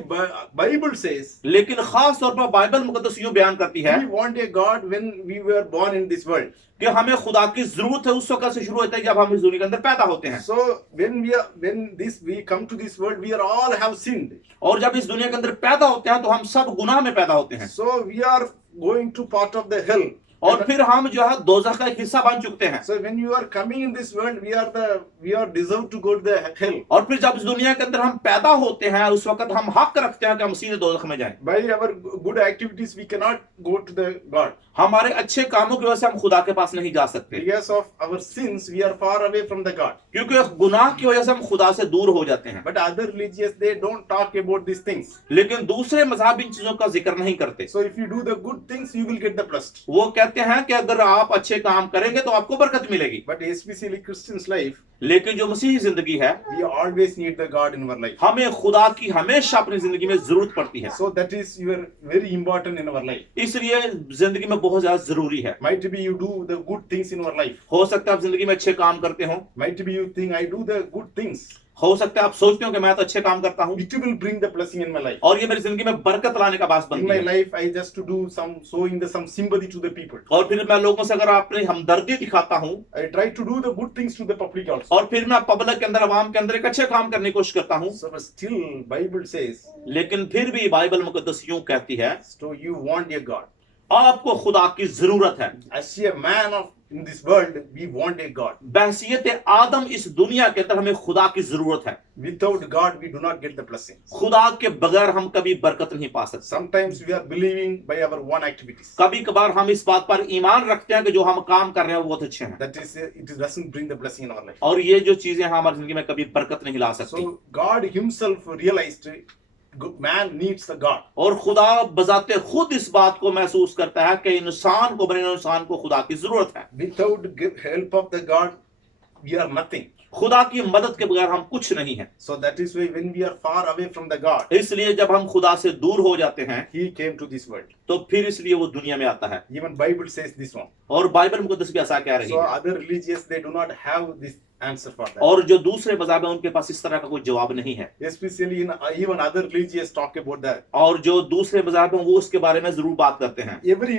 Bible says लेकिन खास तौर पर बाइबल मुकद्दस यूं बयान करती है we want a God when we were born in this world. कि हमें खुदा की जरूरत है उस वक्त से शुरू होता है जब हम इस दुनिया के अंदर पैदा होते हैं। So when we come to this world, we are all have sinned. और जब इस दुनिया के अंदर पैदा होते हैं तो हम सब गुनाह में पैदा होते हैं, So we are going to part of the hell. और फिर हम जो है दोज़ख का एक हिस्सा बन चुकते हैं। So when you are coming in this world, we are deserved to go to the hell. और फिर जब इस दुनिया के अंदर हम पैदा होते हैं उस वक्त हम हक रखते हैं कि हम सीधे दोज़ख में जाएं। By our good activities, we cannot go to the God. हमारे अच्छे कामों की वजह से हम खुदा के पास नहीं जा सकते, Because of our sins, we are far away from the God. क्योंकि गुनाह की वजह से हम खुदा से दूर हो जाते हैं। But other religious, they don't talk about these things. लेकिन दूसरे मज़हब इन चीजों का जिक्र नहीं करते। So if you do the good things, you will get the blessed. वो कहते कहते हैं कि अगर आप अच्छे काम करेंगे तो आपको बरकत मिलेगी, But especially Christian's life, लेकिन जो मसीही जिंदगी है, we always need the God in our life. हमें खुदा की हमेशा अपनी जिंदगी में जरूरत पड़ती है। So that is very important in our life. इसलिए जिंदगी में बहुत ज्यादा जरूरी है। Might be you do the good things in our life. हो सकता है आप जिंदगी में अच्छे काम करते हो, Might be you think I do the good things. हो सकता है आप सोचते हो कि मैं तो अच्छे काम करता हूँ It will bring the blessing in my life. और ये मेरी जिंदगी में बरकत लाने का बास In बनती my है। life, I just to do some sympathy to the people. और फिर मैं लोगों से अगर अपनी हमदर्दी दिखाता हूँ I try to do the good things to the public also. और फिर मैं पब्लिक के अंदर, अवाम के अंदर एक अच्छे काम करने की कोशिश करता हूँ, So but still, Bible says, लेकिन फिर भी बाइबल मुकद्दस यूं कहती है, so you want a God. आपको खुदा की जरूरत है। As a man in this world, we want a God. बहसियत आदम इस दुनिया के अंदर हमें खुदा की जरूरत है। Without God, we do not get the blessings. खुदा के बगैर हम कभी बरकत नहीं पा सकते। Sometimes we are believing by our own activities. कभी कभार हम इस बात पर ईमान रखते हैं कि जो हम काम कर रहे हैं वो बहुत अच्छे हैं, That is, it doesn't bring the blessing in our life. और ये जो चीजें हैं हमारी जिंदगी में कभी बरकत नहीं ला सकती। So God Himself realized man needs the God. और खुदा बजाते खुद इस बात को महसूस करता है कि इंसान को, बने इंसान को खुदा की जरूरत है। Without help of the God, we are nothing. खुदा की मदद के बगैर हम कुछ नहीं है। So that is why when we are far away from the God, इसलिए जब हम खुदा से दूर हो जाते हैं He came to this world. तो फिर इसलिए वो दुनिया में आता है। Even Bible says this one. और बाइबल मुकद्दस भी ऐसा कह रही So है। other religions, they do not have this answer for that. और जो दूसरे मज़हब है उनके पास इस तरह का कोई जवाब नहीं है। Especially in even other religions talk about that. और जो दूसरे मज़हब हैं वो उसके बारे में जरूर बात करते हैं। Every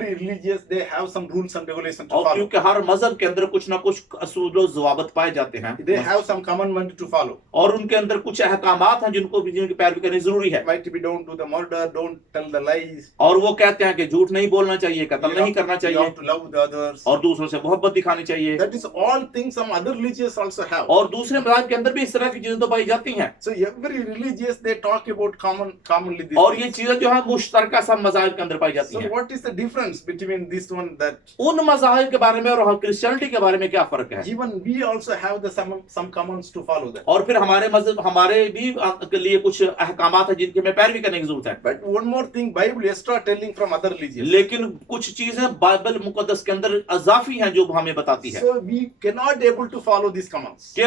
religious, they have some rules and regulations to और follow. क्योंकि हर मजहब के अंदर कुछ ना कुछ असूल और ज़वाबित पाए जाते हैं, They have some commandment to follow. और उनके अंदर कुछ अहकामात हैं जिनकी पैरवी करनी जरूरी है। Might be don't do the murder, don't tell the lies. और वो कहते हैं कि झूठ नहीं बोलना चाहिए, कत्ल You नहीं have- करना you चाहिए, have to love the others. और दूसरों से मोहब्बत दिखानी चाहिए। That is all things some other religions also have. और दूसरे मज़हब के अंदर भी इस तरह की चीजें तो पाई जाती हैं। So every religious, they talk about commonly this. और ये चीजें जो है मुश्तरका सब मज़ाहिब के अंदर पाई जाती So हैं। what is the difference between this one that उन मज़ाहिब के बारे में और क्रिश्चियनिटी के बारे में क्या फर्क है? even we also have the some commands to follow that. और फिर हमारे मजहब, हमारे भी के लिए कुछ अहकामात है जिनकी हमें पैरवी करने की जरूरत है। But one more thing, Bible extra telling from other religions. लेकिन कुछ चीजें बाइबल मुकद्दस के अंदर अजाफी हैं जो हमें बताती है So we cannot able to follow these commands कि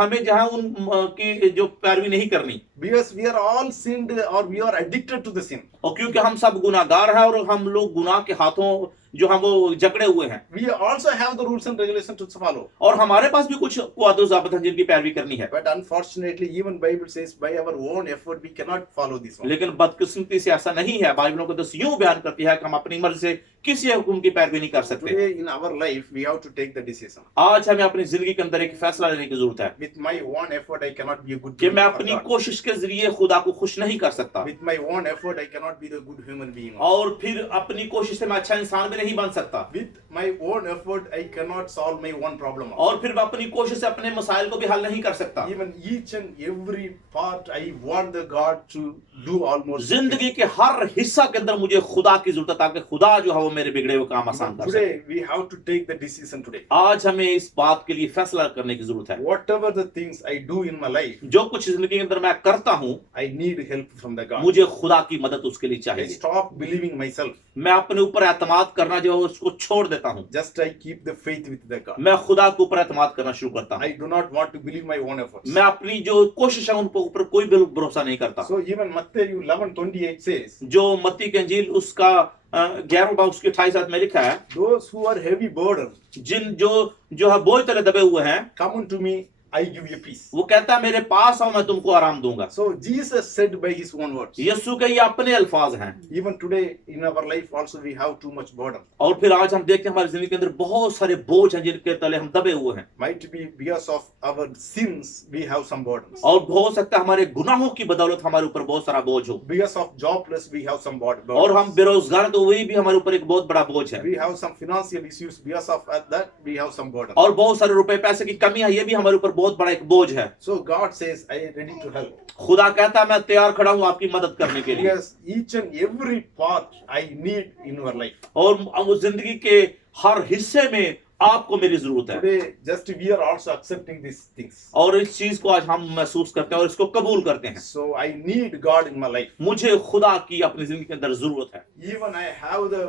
हमें जहां उन की जो पैरवी नहीं करनी, because we are all sinned or we are addicted to the sin. और क्योंकि हम सब गुनाहगार हैं और हम लोग गुनाह के हाथों जो हम वो जकड़े हुए हैं, We also have the rules and regulations to follow. और हमारे पास भी कुछ वादो ज़ाबित हैं जिनकी पैरवी करनी है। But unfortunately, even Bible says by our own effort we cannot follow this one. लेकिन बदकिस्मती से ऐसा नहीं है। बाइबल मुकद्दस यूं बयान करती है कि हम अपनी मर्जी से किसी हुक्म की पैरवी नहीं कर सकते। Today in our life we have to take the decision. आज हमें अपनी जिंदगी के अंदर एक फैसला लेने की जरूरत है With my own effort I cannot be a good कि human मैं for अपनी God. कोशिश के जरिए खुदा को खुश नहीं कर सकता, With my own effort I cannot be the good human being. और फिर अपनी कोशिश से मैं अच्छा इंसान भी नहीं बन सकता, With my own effort I cannot solve my one problem. और फिर मैं अपनी कोशिश से अपने मसाइल को भी हल नहीं कर सकता। Even each and every part I want the God to do almost. जिंदगी के हर हिस्सा के अंदर मुझे खुदा की जरूरत है ताकि खुदा जो है वो मेरे बिगड़े हुए काम आसान कर सके। Today we have to take the decision today. आज हमें इस बात के लिए फैसला करने की जरूरत है। Whatever the things I do in my life, जो कुछ जिंदगी के अंदर मैं करता हूँ, I need help from the God. मुझे खुदा की मदद उसके लिए I चाहिए। stop believing myself. मैं अपने ऊपर एतमाद करना जो है उसको छोड़ देता हूँ। Just I keep the faith with the God. मैं खुदा के ऊपर एतमाद करना शुरू करता हूँ। I do not want to believe my own efforts. मैं अपनी जो कोशिश है उन पर ऊपर कोई भी भरोसा नहीं करता। So even Matthew 11:28 says, जो मत्ती के इंजील उसका 11 बाब उसके 28 आयत में लिखा है, those who are heavy burden, जिन जो है बोझ तले दबे हुए हैं, come unto me, I give you peace. वो कहता है मेरे पास आओ मैं तुमको आराम दूंगा। So Jesus said by his own words. यीशु के ये अपने अल्फाज हैं। Even today in our life also we have too much burden. और फिर आज हम देखते हैं हमारी जिंदगी के अंदर बहुत सारे बोझ हैं जिनके तले हम दबे हुए हैं, Might be because of our sins we have some burdens. और हो सकता है हमारे गुनाहों की बदौलत हमारे ऊपर बहुत सारा बोझ हो, Because of jobless we have some burdens. और हम बेरोजगार तो वही भी हमारे ऊपर एक बहुत बड़ा बोझ है, We have some financial issues. Because of that we have some burden. और बहुत सारे रुपए पैसे की कमी है, ये भी हमारे ऊपर बहुत बड़ा एक बोझ है। So God says, I am ready to help. खुदा कहता है मैं तैयार खड़ा हूँ आपकी मदद करने के लिए, Because each and every part I need in your life. और उस जिंदगी के हर हिस्से में आपको मेरी जरूरत है। Today, just we are also accepting these things. और इस चीज को आज हम महसूस करते हैं और इसको कबूल करते हैं। So I need God in my life. मुझे खुदा की अपनी जिंदगी के अंदर जरूरत है। Even I have the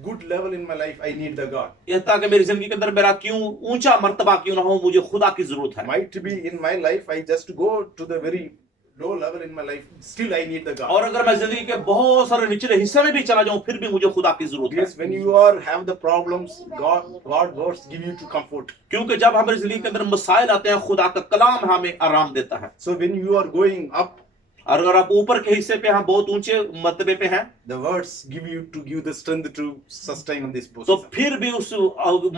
good level in my life, I need the God. यह ताकि मेरी जिंदगी के अंदर मेरा क्यों ऊंचा मर्तबा क्यों ना हो, मुझे खुदा की जरूरत है। Might be in my life, I just go to the very low level in my life, still I need the God. और अगर मैं जिंदगी के बहुत सारे निचले हिस्से में भी चला जाऊं फिर भी मुझे खुदा की जरूरत है। Yes, when you are have the problems, God words give you to comfort. क्योंकि जब हमारी जिंदगी के अंदर मसाइल आते हैं खुदा का कलाम हमें आराम देता है। So when you are going up, और अगर आप ऊपर के हिस्से पे हैं, बहुत ऊंचे मर्तबे पे हैं, the words give you to give the strength to sustain on this तो position. फिर भी उस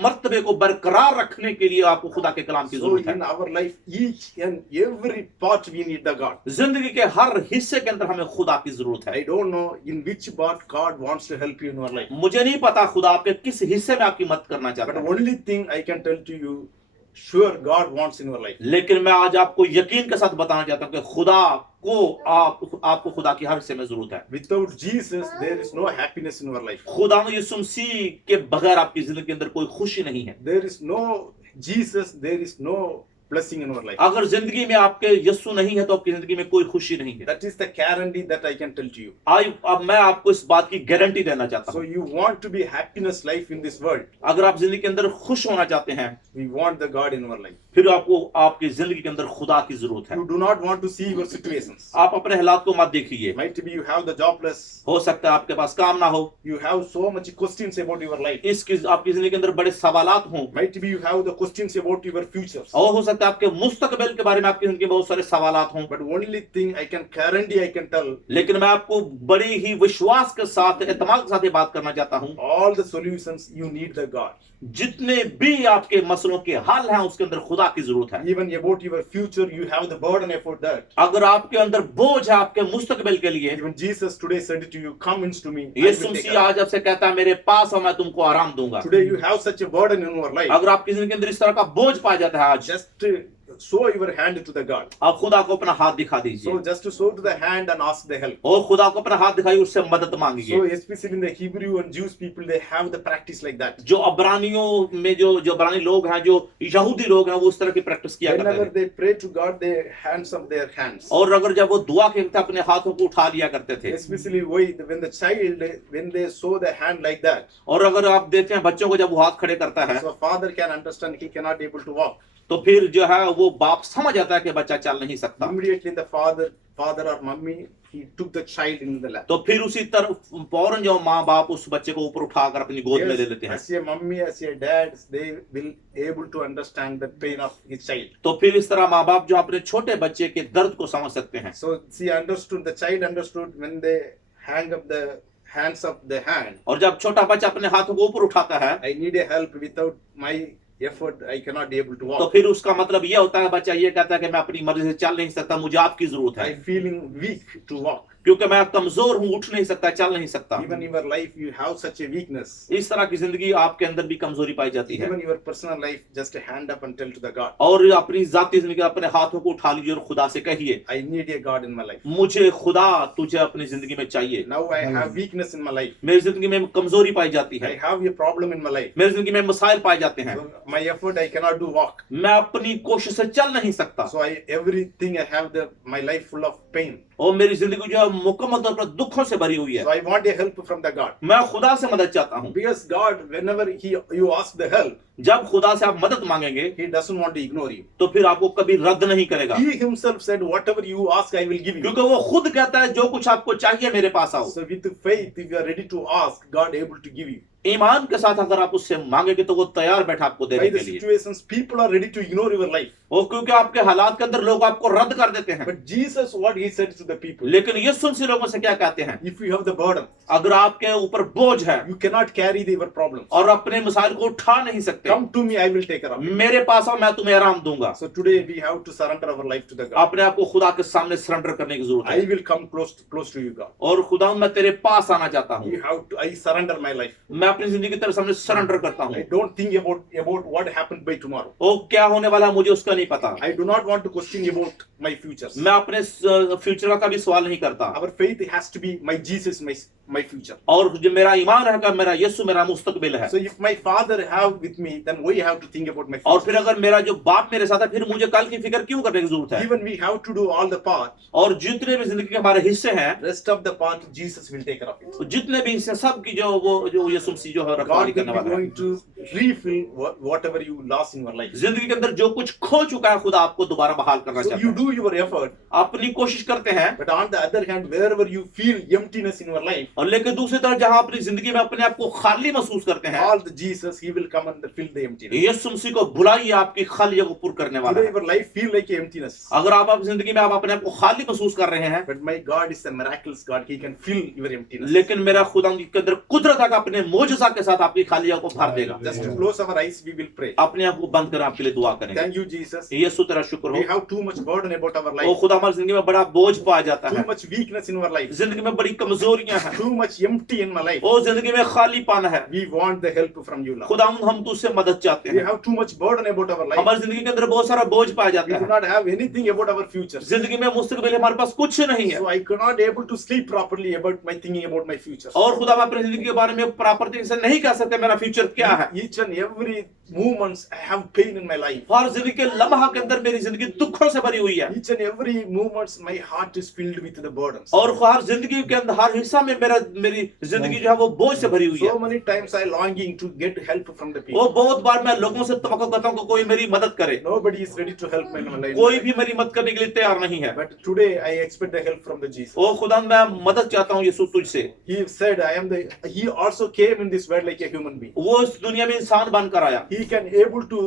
मर्तबे को बरकरार रखने के लिए आपको खुदा के कलाम की So जरूरत in है। our life, each and every part we need the God. जिंदगी के हर हिस्से के अंदर हमें खुदा की जरूरत है। I don't know in which part God wants to help you in your life. मुझे नहीं पता खुदा आपके किस हिस्से में आपकी मदद करना But चाहता the है, only thing I can tell to you, sure God wants in your life. लेकिन मैं आज आपको यकीन के साथ बताना चाहता हूँ कि खुदा को आपको खुदा की हर हिस्से में जरूरत है। Without Jesus, there is no happiness in your life. खुदा यीशु मसीह के बगैर आपकी जिंदगी के अंदर कोई खुशी नहीं है। There is no Jesus, there is no blessing in your life. अगर जिंदगी में आपके यीशु नहीं है तो आपकी जिंदगी में कोई खुशी नहीं है। That is the guarantee that I can tell to you. अब मैं आपको इस बात की गारंटी देना चाहता So हूँ। you want to be happiness life in this world. अगर आप जिंदगी के अंदर खुश होना चाहते हैं We want the God in our life. फिर आपको आपकी जिंदगी के अंदर खुदा की जरूरत है। You do not want to see your situations. आप अपने हालात को मत देखिए। Might be you have the jobless. हो सकता है आपके पास काम ना हो, You have so much questions about your life. इसकी आपकी जिंदगी के अंदर बड़े सवालात हों, Might be you have the questions about your futures. और हो सकता है आपके मुस्तकबिल के बारे में आपकी जिंदगी में बहुत सारे सवालात हों। But only thing I can guarantee, I can tell, लेकिन मैं आपको बड़ी ही विश्वास के साथ, एतमाद के साथ ये बात करना चाहता हूँ, all the solutions you need the God. जितने भी आपके मसलों के हल हैं उसके अंदर खुदा की जरूरत है। Even about your future, you have the burden about that. अगर आपके अंदर बोझ है आपके मुस्तकबिल के लिए, Even Jesus today said to you, come into me. I Yeshu will take Masih care of आज आपसे कहता है मेरे पास आओ मैं तुमको आराम दूंगा। it." Today you have such a burden in your life. अगर आपकी जिंदगी के अंदर इस तरह का बोझ पाया जाता है आज, Just show your hand to the God. आप खुदा को अपना हाथ दिखा दीजिए So just to show to the hand and ask the help. और खुदा को अपना हाथ दिखाइए, उससे मदद मांगिए। So especially in the Hebrew and Jewish people, they have the practice like that. जो अब्रानियों में जो अब्रानी लोग हैं, जो यहूदी लोग हैं, वो उस तरह की प्रैक्टिस किया करते Whenever थे। they pray to God, they hands up their hands. और अगर जब वो दुआ के वक्त अपने हाथों को उठा लिया करते थे, Especially when the child, when they show the hand like that, और अगर आप देखते हैं बच्चों को जब वो हाथ खड़े करता है so father can understand he cannot able to walk. तो फिर जो है वो बाप समझ जाता है कि बच्चा चल नहीं सकता, Immediately the father or mummy, he took the child in the lap. तो फिर उसी तरह फौरन जो माँ बाप उस बच्चे को ऊपर उठाकर अपनी गोद में ले लेते हैं। As a mummy, as a dad, they will able to understand the pain of his child. तो फिर इस तरह माँ बाप जो अपने छोटे बच्चे के दर्द को समझ सकते हैं। So she understood, the child understood when they hang up the hands of the hand. और जब छोटा बच्चा अपने हाथों को ऊपर उठाता है I need a help, without my effort I cannot be able to तो walk. फिर उसका मतलब ये होता है, बच्चा ये कहता है कि मैं अपनी मर्जी से चल नहीं सकता, मुझे आपकी जरूरत है, I feeling weak to walk. क्योंकि मैं कमजोर हूँ, उठ नहीं सकता, चल नहीं सकता। Even in your life you have such a weakness. इस तरह की जिंदगी आपके अंदर भी कमजोरी पाई जाती है। Even your personal life, just hand up and tell to the God, और अपनी जाती जिंदगी अपने हाथों को उठा लीजिए और खुदा से कहिए, I need a God in my life. मुझे खुदा तुझे अपनी जिंदगी में चाहिए। Now I have weakness in my life. मेरी जिंदगी में कमजोरी पाई जाती I है, have a problem in my life. मेरी जिंदगी में मसाइल पाए जाते हैं, So my effort I cannot do walk. मैं अपनी कोशिश से चल नहीं सकता, So everything I have my life full of pain. और मेरी जिंदगी जो है मुकम्मल तौर पर दुखों से भरी हुई है। So I want a help from the God. मैं खुदा से मदद चाहता हूँ। Because God, whenever you ask the help, जब खुदा से आप मदद मांगेंगे He doesn't want to ignore you. तो फिर आपको कभी रद्द नहीं करेगा, He Himself said, whatever you ask, I will give you. क्योंकि वो खुद कहता है जो कुछ आपको चाहिए मेरे पास आओ। So with faith, if you are ready to ask, God able to give you. ईमान के साथ अगर आप उससे मांगेंगे तो वो तैयार बैठा आपको देने By the के लिए। situations, people are ready to ignore your life. वो क्योंकि आपके हालात के अंदर लोग आपको रद्द कर देते हैं, But Jesus, what He said to the people, लेकिन यीशु मसीह लोगों से क्या कहते हैं, if you have the burden, अगर आपके ऊपर बोझ है you cannot carry your problems. और अपने मसाइल को उठा नहीं सकते, Come to me, I will take care of it. मेरे पास आओ, मैं तुम्हें आराम दूंगा। So today we have to surrender our life to the God. अपने आप को खुदा के सामने सरेंडर करने की जरूरत I है। will come close to you, God. और खुदा मैं तेरे पास आना चाहता हूँ, You have to. I surrender my life. मैं अपनी जिंदगी की तरफ सामने सरेंडर करता हूँ। I don't think about what happened by tomorrow. वो क्या होने वाला है मुझे उसका नहीं पता, I do not want to question about my futures. मैं अपने फ्यूचर का भी सवाल नहीं करता। Our faith has to be my Jesus, my future. और जो मेरा ईमान है मेरा यीशु मेरा मुस्तकबिल है। So if my father have with me, then we have to think about my और future. फिर अगर मेरा जो बाप मेरे साथ है, फिर मुझे कल की फिक्र क्यों करने की जरूरत है? Even we have to do all the part. और जितने भी जिंदगी के हमारे हिस्से हैं, Rest of the part Jesus will take care of it. जितने भी हिस्से सब की जो यीशु मसीह जो है रखवाली God will करने be वाला है। going to refill whatever you lost in your life. जिंदगी के अंदर जो कुछ खो चुका है, खुदा आपको दोबारा बहाल करना So चाहता you है। do your effort, अपनी कोशिश करते हैं, but on the other hand, wherever you feel emptiness in your life, और लेकिन दूसरी तरफ जहां अपनी जिंदगी में अपने आप को खाली महसूस करते हैं, call the Jesus, He will come and fill the emptiness. यीशु मसीह को बुलाइए, आपकी खाली जगह को पूर्ण करने वाला Today है। your life feel like emptiness, अगर आप अपनी जिंदगी में आप अपने आप को खाली महसूस कर रहे हैं, but my God is a miraculous God. He can fill your emptiness. लेकिन मेरा खुदा के अंदर कुदरत है कि अपने मोजज़ा के साथ आपकी खाली जगह को भर देगा। Just to close our eyes, we will pray. अपने आप को बंद कर आपके लिए दुआ करें। Thank you, Jesus. यीशु तेरा शुक्र We हो। have too much burden about our O life, खुदा, हमारी जिंदगी में बड़ा बोझ पाया जाता too है, much weakness in our life, जिंदगी में बड़ी कमजोरियां हैं, too much empty in my life. ओ जिंदगी में खालीपन है। We want the help from you, Lord. खुदा हम तुझसे मदद चाहते We हैं। have too much burden about our life. हमारी जिंदगी के अंदर बहुत सारा बोझ पाया We जाता do है, not have anything about our futures. जिंदगी में मुस्तकबिल हमारे पास कुछ नहीं है। So I could not able to sleep properly about my thinking about my future. और खुदा, मैं अपनी जिंदगी के बारे में प्रॉपर से नहीं कह सकते मेरा फ्यूचर क्या है। Each and every moments I have pain in my life. हर जिंदगी के लम्हा के अंदर मेरी जिंदगी दुखों से भरी हुई है, Each and every moments my heart is filled with the burdens. और हर जिंदगी के अंदर हर हिस्सा में मेरी जिंदगी जो है वो बोझ से भरी हुई है। So many times I longing to get help from the वो people. बहुत बार मैं लोगों से तवक्को करता हूँ कि कोई मेरी मदद करे, Nobody is ready to help me in my life. कोई भी मेरी मदद करने के लिए तैयार नहीं है। But today I expect the help from the Jesus. ओ खुदा, मैं मदद चाहता हूँ यीशु तुझसे। He said, He also came in this world like a human being. वो इस दुनिया में इंसान बनकर आया, He can able to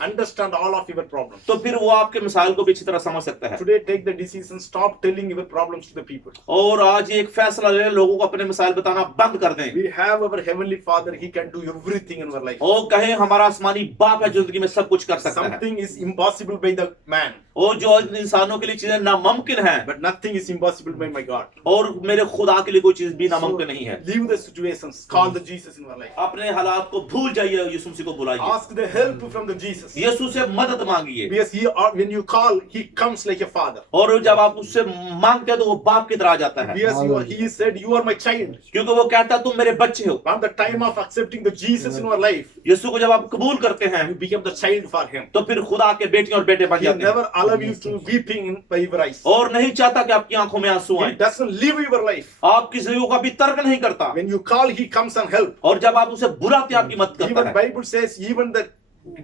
understand all of your problems. तो फिर वो आपके मिसाइल को भी अच्छी तरह समझ सकता है। Today take the decision, stop telling your problems to the people. और आज एक फैसला ले, लोगों को अपने मिसाइल बताना बंद कर दें। We have our heavenly Father, He can do everything in our life. ओ कहे हमारा आसमानी बाप है, जिंदगी में सब कुछ कर सकता है। Something is impossible by the man, और जो इंसानों के लिए चीजें नामुमकिन हैं, but nothing is impossible by my God. और मेरे खुदा के लिए कोई चीज भी नामुमकिन नहीं है। Leave the situations, call the Jesus in our life. अपने हालात को भूल जाइए, यीशु मसीह को बुलाइए, Ask the help from the Jesus. यीशु से मदद मांगिए। Because when you call, He comes like a father. और जब आप उससे मांगते हैं तो वो बाप की तरह आ जाता है, Because He said, you are my child. क्योंकि वो कहता है तुम मेरे बच्चे हो। From the time of accepting the Jesus in our life, यीशु को जब आप कबूल करते हैं, you become the child for Him. तो फिर खुदा के बेटियां और बेटे बन He जाते हैं, never allow you to weeping by your eyes. और नहीं चाहता कि आपकी आंखों में आंसू He आए। doesn't live your life. आपकी जिंदगी का भी तर्क नहीं करता, When you call, He comes and help. और जब आप उसे बुलाते हैं आपकी मदद करता Even है। Bible says, even the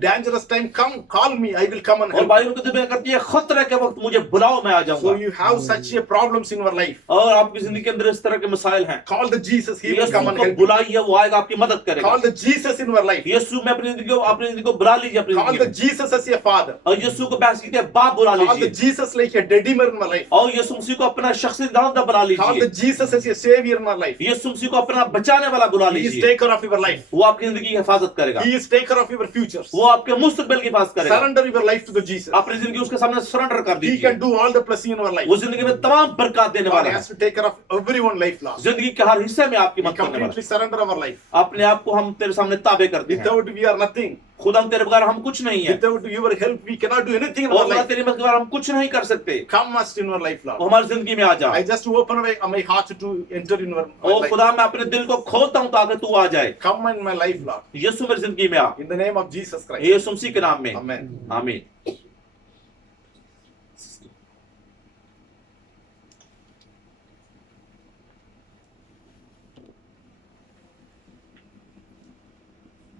dangerous time, come, call me, I will come and और help. बाइबल की दुनिया करती है, खतरे के वक्त मुझे बुलाओ, मैं आ So जाऊंगा। you have such a problems in your life. और आपकी जिंदगी के अंदर इस तरह के मसाइल हैं, Call the Jesus, He will Yeshu come and को help you. बुलाइए, वो आएगा, आपकी मदद करेगा। Call the Jesus in your life. यीशु में अपनी जिंदगी को बुला लीजिए अपनी Call जिंदगी the में। Jesus as your father. और यीशु को बहस कीजिए, बाप बुला Call the लीजिए। Jesus like a redeemer in my life. और यीशु मसीह को अपना शख्सी दाऊदा बुला Call the लीजिए। Jesus as your savior in my life. यीशु मसीह को अपना बचाने वाला बुला He is लीजिए। taker of your life. वो आपकी जिंदगी की हिफाजत करेगा, He is taker of your futures. वो आपके मुस्तकबिल की हिफाजत करेगा। Surrender your life to the Jesus. अपनी जिंदगी उसके सामने सरेंडर कर He दीजिए। can do all the blessing in our life. वो जिंदगी में तमाम बरकत देने God वाला है, has to take care of everyone life, Lord. जिंदगी के हर हिस्से में आपकी We मदद करने वाला completely surrender our life. है। अपने आप को हम तेरे सामने ताबे करते हैं। Without we are nothing. खुदा तेरे बगैर हम कुछ नहीं है, Without your help, we cannot do anything in our और खुदा life. तेरी मदद के बगैर हम कुछ नहीं कर सकते। Come must in our life, वो Lord. हमारी जिंदगी में आ जा। I just open my heart to enter in your O life. खुदा, मैं अपने दिल को खोलता हूँ ताकि तू आ जाए। Come in my life, Lord. यीशु मेरी जिंदगी में आ, In the name of Jesus Christ. यीशु मसीह के नाम में, Amen. आमीन।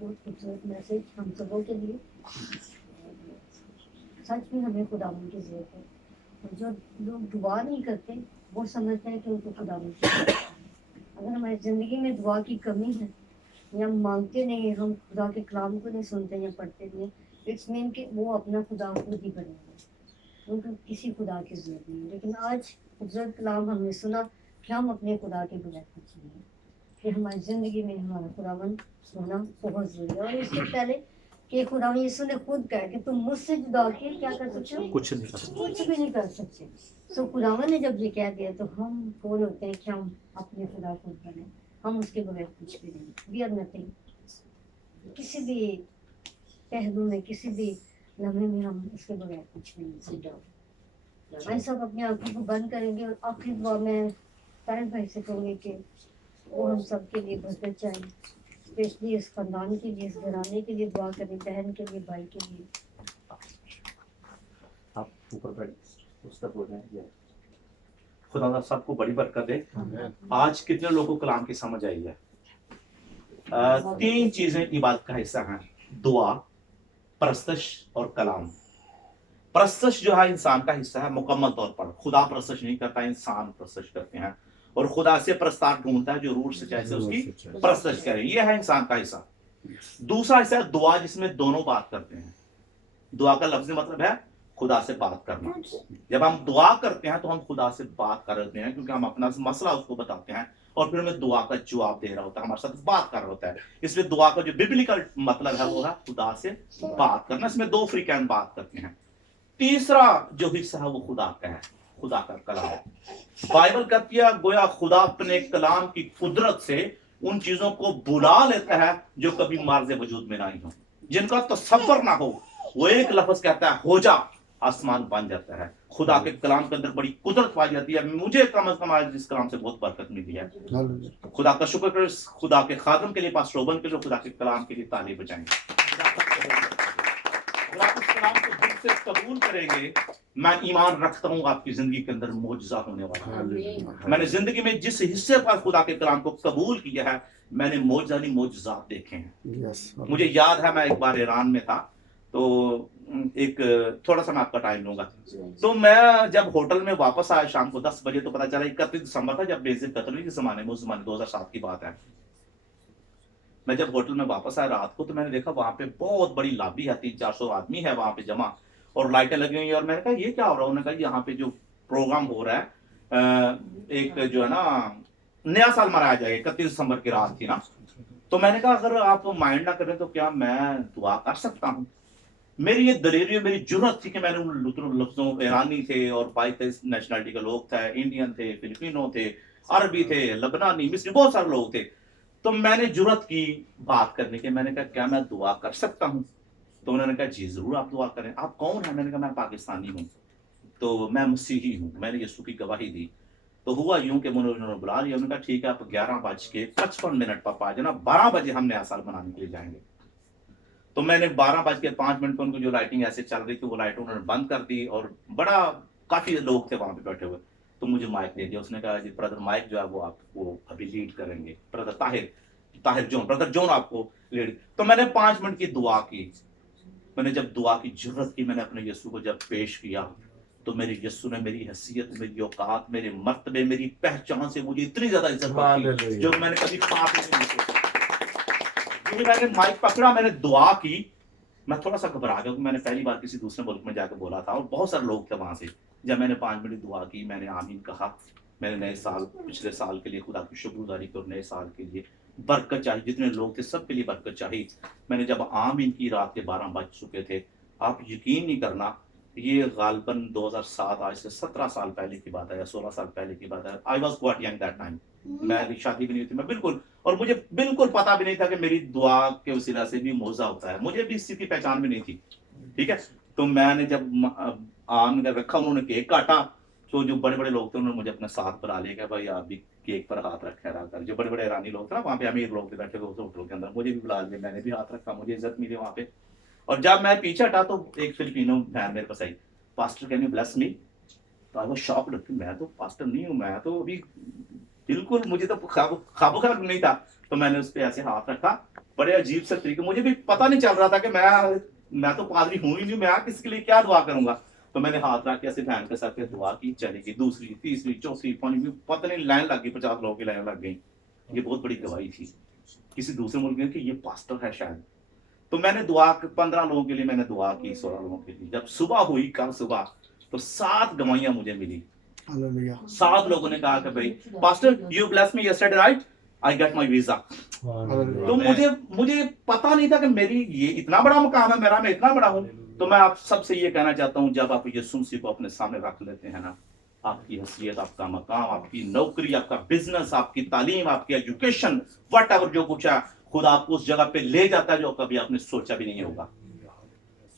बहुत खूबसूरत मैसेज हम सबों के लिए। सच में हमें खुदावन की जरूरत है, और जो लोग दुआ नहीं करते वो समझते हैं कि उनको खुदावन की जरूरत है। अगर हमारी ज़िंदगी में दुआ की कमी है, या हम मांगते नहीं, हम खुदा के कलाम को नहीं सुनते या पढ़ते नहीं, इट्स मीन कि वो अपना खुदा खुद ही बनेंगे, उनको किसी खुदा की जरूरत नहीं है। लेकिन आज खूबसूरत कलाम हमने सुना कि हम अपने खुदा के बगैर कुछ नहीं है, कि हमारी ज़िंदगी में हमारा खुदावन होना बहुत ज़रूरी है। और इससे पहले कि खुदावन यीशु ने खुद कहा कि तुम मुझसे जुदा के क्या कर सकते हो, कुछ नहीं कर सकते। कुछ भी नहीं कर सकते। सो खुदावन ने जब ये कह दिया तो हम कौन होते हैं कि हम अपने खुदा खुद बने, हम उसके बगैर कुछ भी नहीं। We are nothing. किसी भी पहलू में, किसी भी लम्हे में हम उसके बगैर कुछ भी नहीं। भाई सब अपनी आंखों को बंद करेंगे और आखिरी दुआ में साहिल भाई से कहूँगी कि वो हम सब के लिए बरकत चाहिए, स्पेशली इस खानदान के लिए, इस घराने के लिए दुआ करें, बहन के लिए, भाई के लिए। आप ऊपर बैठ पुस्तक बोल रहे हैं ये। खुदा सबको बड़ी बरकत दे। आज कितने लोगों को कलाम की समझ आई है? 3 चीजें इबादत का हिस्सा हैं, दुआ, परस्तश और कलाम। परस्तश जो है इंसान का हिस्सा है मुकम्मल तौर पर। खुदा परस्तश नहीं करता, इंसान परस्तश करते हैं और खुदा से प्रस्ताव ढूंढता है जो रूह से चाहे उसकी परस्तश करे। ये है इंसान का हिस्सा। दूसरा हिस्सा है दुआ, जिसमें दोनों बात करते हैं। दुआ का लफ्ज़ी मतलब है खुदा से बात करना। जब हम दुआ करते हैं तो हम खुदा से बात करते हैं, क्योंकि हम अपना मसला उसको बताते हैं और फिर हमें दुआ का जवाब दे रहा होता है, हमारे साथ बात कर रहा होता है। इसलिए दुआ का जो बिब्लिकल मतलब है वो है खुदा से बात करना। इसमें 2 फ्रीक्वेंट बात करते हैं। तीसरा जो हिस्सा है वो खुदा का है, खुदा का कलाम। बाइबल कहती है गोया खुदा अपने कलाम की कुदरत से उन चीजों को बुला लेता है जो कभी मार्ज़ वजूद में नहीं हो, जिनका तसव्वुर ना हो। वो एक लफ्ज कहता है हो जा, आसमान बन जाता है। खुदा के कलाम के अंदर बड़ी कुदरत पाई जाती है। मुझे कम से कम आज इस कलाम से बहुत बरकत मिली है। खुदा का शुक्र करें, खुदा के खादम के लिए, पास शोभन के लिए, खुदा के कलाम के लिए ताली बजाएंगे। अगर आप इस कलाम को दिल से कबूल करेंगे, मैं ईमान रखता हूँ आपकी जिंदगी के अंदर मौजज़ा होने वाला है। मैंने जिंदगी में जिस हिस्से पर खुदा के कलाम को कबूल किया है, मैंने मौजज़ात देखे हैं। मुझे याद है, मैं एक बार ईरान में था, तो एक थोड़ा सा मैं आपका टाइम लूंगा। तो मैं जब होटल में वापस आया शाम को 10 बजे, तो पता चला 31 दिसंबर था, जब बेनज़ीर कतल के जमाने में, उस जमाने 2007 की बात है। मैं जब होटल में वापस आया रात को, तो मैंने देखा वहां पे बहुत बड़ी लॉबी है, 300-400 आदमी है वहां पे जमा, और लाइटें लगी हुई है। और मैंने कहा ये क्या हो रहा है? उन्होंने कहा यहाँ पे जो प्रोग्राम हो रहा है, एक जो है ना नया साल मनाया जाएगा, 31 दिसंबर की रात थी ना। तो मैंने कहा अगर आप माइंड ना करें तो क्या मैं दुआ कर सकता हूँ? मेरी ये दलेरी, मेरी जुर्रत थी कि मैंने उन लफ्जों, ईरानी थे और 22 नेशनलिटी के लोग थे, इंडियन थे, फिलिपिनो थे, अरबी थे, लबनानी, मिस्री, बहुत सारे लोग थे। तो मैंने जुर्रत की बात करने की। मैंने कहा क्या मैं दुआ कर सकता हूँ? तो उन्होंने कहा जी जरूर आप दुआ करें। आप कौन है? मैंने कहा मैं पाकिस्तानी हूँ, तो मैं मसीही हूँ। मैंने यीशु की गवाही दी। तो हुआ यूं कि मुझे उन्होंने बुला लिया। उन्होंने कहा ठीक है, आप 11:55 पर आ जाना, 12 बजे हम नया साल मनाने के लिए जाएंगे। तो मैंने 12:05 पर उनको जो लाइटिंग ऐसे चल रही थी, वो लाइट उन्होंने बंद कर दी और बड़ा काफी लोग थे वहां पे बैठे हुए। तो मुझे माइक दे दिया। उसने कहा जी ब्रदर माइक जो है वो आपको अभी लीड करेंगे, brother Tahir John, brother John आपको लीड। तो मैंने 5 मिनट की दुआ की। मैंने जब दुआ की जरूरत की, मैंने अपने यीशु को जब पेश किया, तो मेरे यीशु ने मेरी हैसियत, मेरी औकात, मेरे मर्तबे, मेरी पहचान से मुझे इतनी ज्यादा इज्जत दी जो मैंने कभी पाप नहीं सोचा। मैंने माइक पकड़ा, मैंने दुआ की। मैं थोड़ा सा घबरा गया क्योंकि मैंने पहली बार किसी दूसरे मुल्क में जाकर बोला था और बहुत सारे लोग थे वहां से। जब मैंने 5 मिनट दुआ की, मैंने आमीन कहा। मैंने नए साल, पिछले साल के लिए खुदा की शुक्रगुजारी की और नए साल के लिए बरकत चाहिए, जितने लोग थे सबके लिए बरकत चाहिए। मैंने जब आमीन की, रात के 12 बज चुके थे। आप यकीन नहीं करना, ये गालबन 2007, आज से 17 साल पहले की बात है या 16 साल पहले की बात है। I was quite young that time. मेरी शादी भी नहीं थी, मैं बिल्कुल, और मुझे बिल्कुल पता भी नहीं था कि मेरी दुआ के वसीला से भी मौजा होता है। मुझे भी इस चीज की पहचान भी नहीं थी। ठीक है, तो मैंने जब आम रखा, उन्होंने केक काटा, तो जो बड़े बड़े लोग थे उन्होंने मुझे अपने साथ बुला लिया कि भाई आप भी केक पर हाथ रखा रहा कर। जो बड़े बड़े ईरानी लोग थे ना वहाँ पे, अमीर लोग थे बैठे हुए होटल के अंदर, मुझे भी बुला लिया। मैंने भी हाथ रखा, मुझे इज्जत मिली वहाँ पे। और जब मैं पीछे हटा तो एक फिलिपिनो बहन मेरे पास आई, pastor can you bless me? तो आई वाज शॉक्ड, मैं तो पास्टर नहीं हूँ, मैं तो अभी बिल्कुल, मुझे तो खाबो नहीं था। तो मैंने उस पर ऐसे हाथ रखा, बड़े अजीब से तरीके, मुझे भी पता नहीं चल रहा था कि मैं तो पादरी हूँ ही नहीं, मैं किसके लिए क्या दुआ करूंगा। तो मैंने हाथ रख के ऐसे बहन के साथ दुआ की, चलेगी। दूसरी, तीसरी, चौथी, पांचवी, पता नहीं लाइन लग गई, 50 लोगों की लाइन लग गई। ये बहुत बड़ी गवाही थी किसी दूसरे मुल्क में कि ये पास्टर है शायद। तो मैंने दुआ 15 लोगों के लिए मैंने दुआ की, 16 लोगों के लिए। जब सुबह हुई, कल सुबह, तो 7 गवाहियां मुझे मिली। 7 लोगों ने कहा कि भाई pastor you bless me yesterday right, I get my visa. तो मुझे पता नहीं था कि मेरी ये इतना बड़ा मुकाम है, मेरा, मैं इतना बड़ा हूँ। तो मैं आप सबसे ये कहना चाहता हूँ, जब आप यीशु मसीह को अपने सामने रख लेते हैं ना, आपकी हैसियत, आपका मकाम, आपकी नौकरी, आपका बिजनेस, आपकी तालीम, आपकी एजुकेशन, व्हाटएवर जो कुछ है, खुदा आपको उस जगह पे ले जाता है जो कभी आपने सोचा भी नहीं होगा।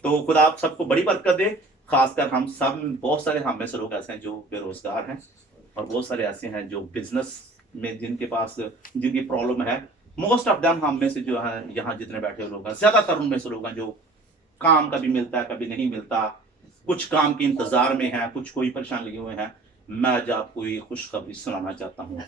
तो खुदा आप सबको बड़ी बरकत दे। खासकर हम सब, बहुत सारे हम में से लोग ऐसे हैं जो बेरोजगार हैं, और बहुत सारे ऐसे हैं जो बिजनेस में जिनके पास जिनकी प्रॉब्लम है। मोस्ट ऑफ देम हम में से जो है यहाँ जितने बैठे लोग हैं, ज्यादातर उनमें से लोग हैं जो काम कभी मिलता है कभी नहीं मिलता, कुछ काम के इंतजार में है, कुछ कोई परेशान लगे हुए हैं। मैं आज आपको ये खुशखबरी सुनाना चाहता हूँ।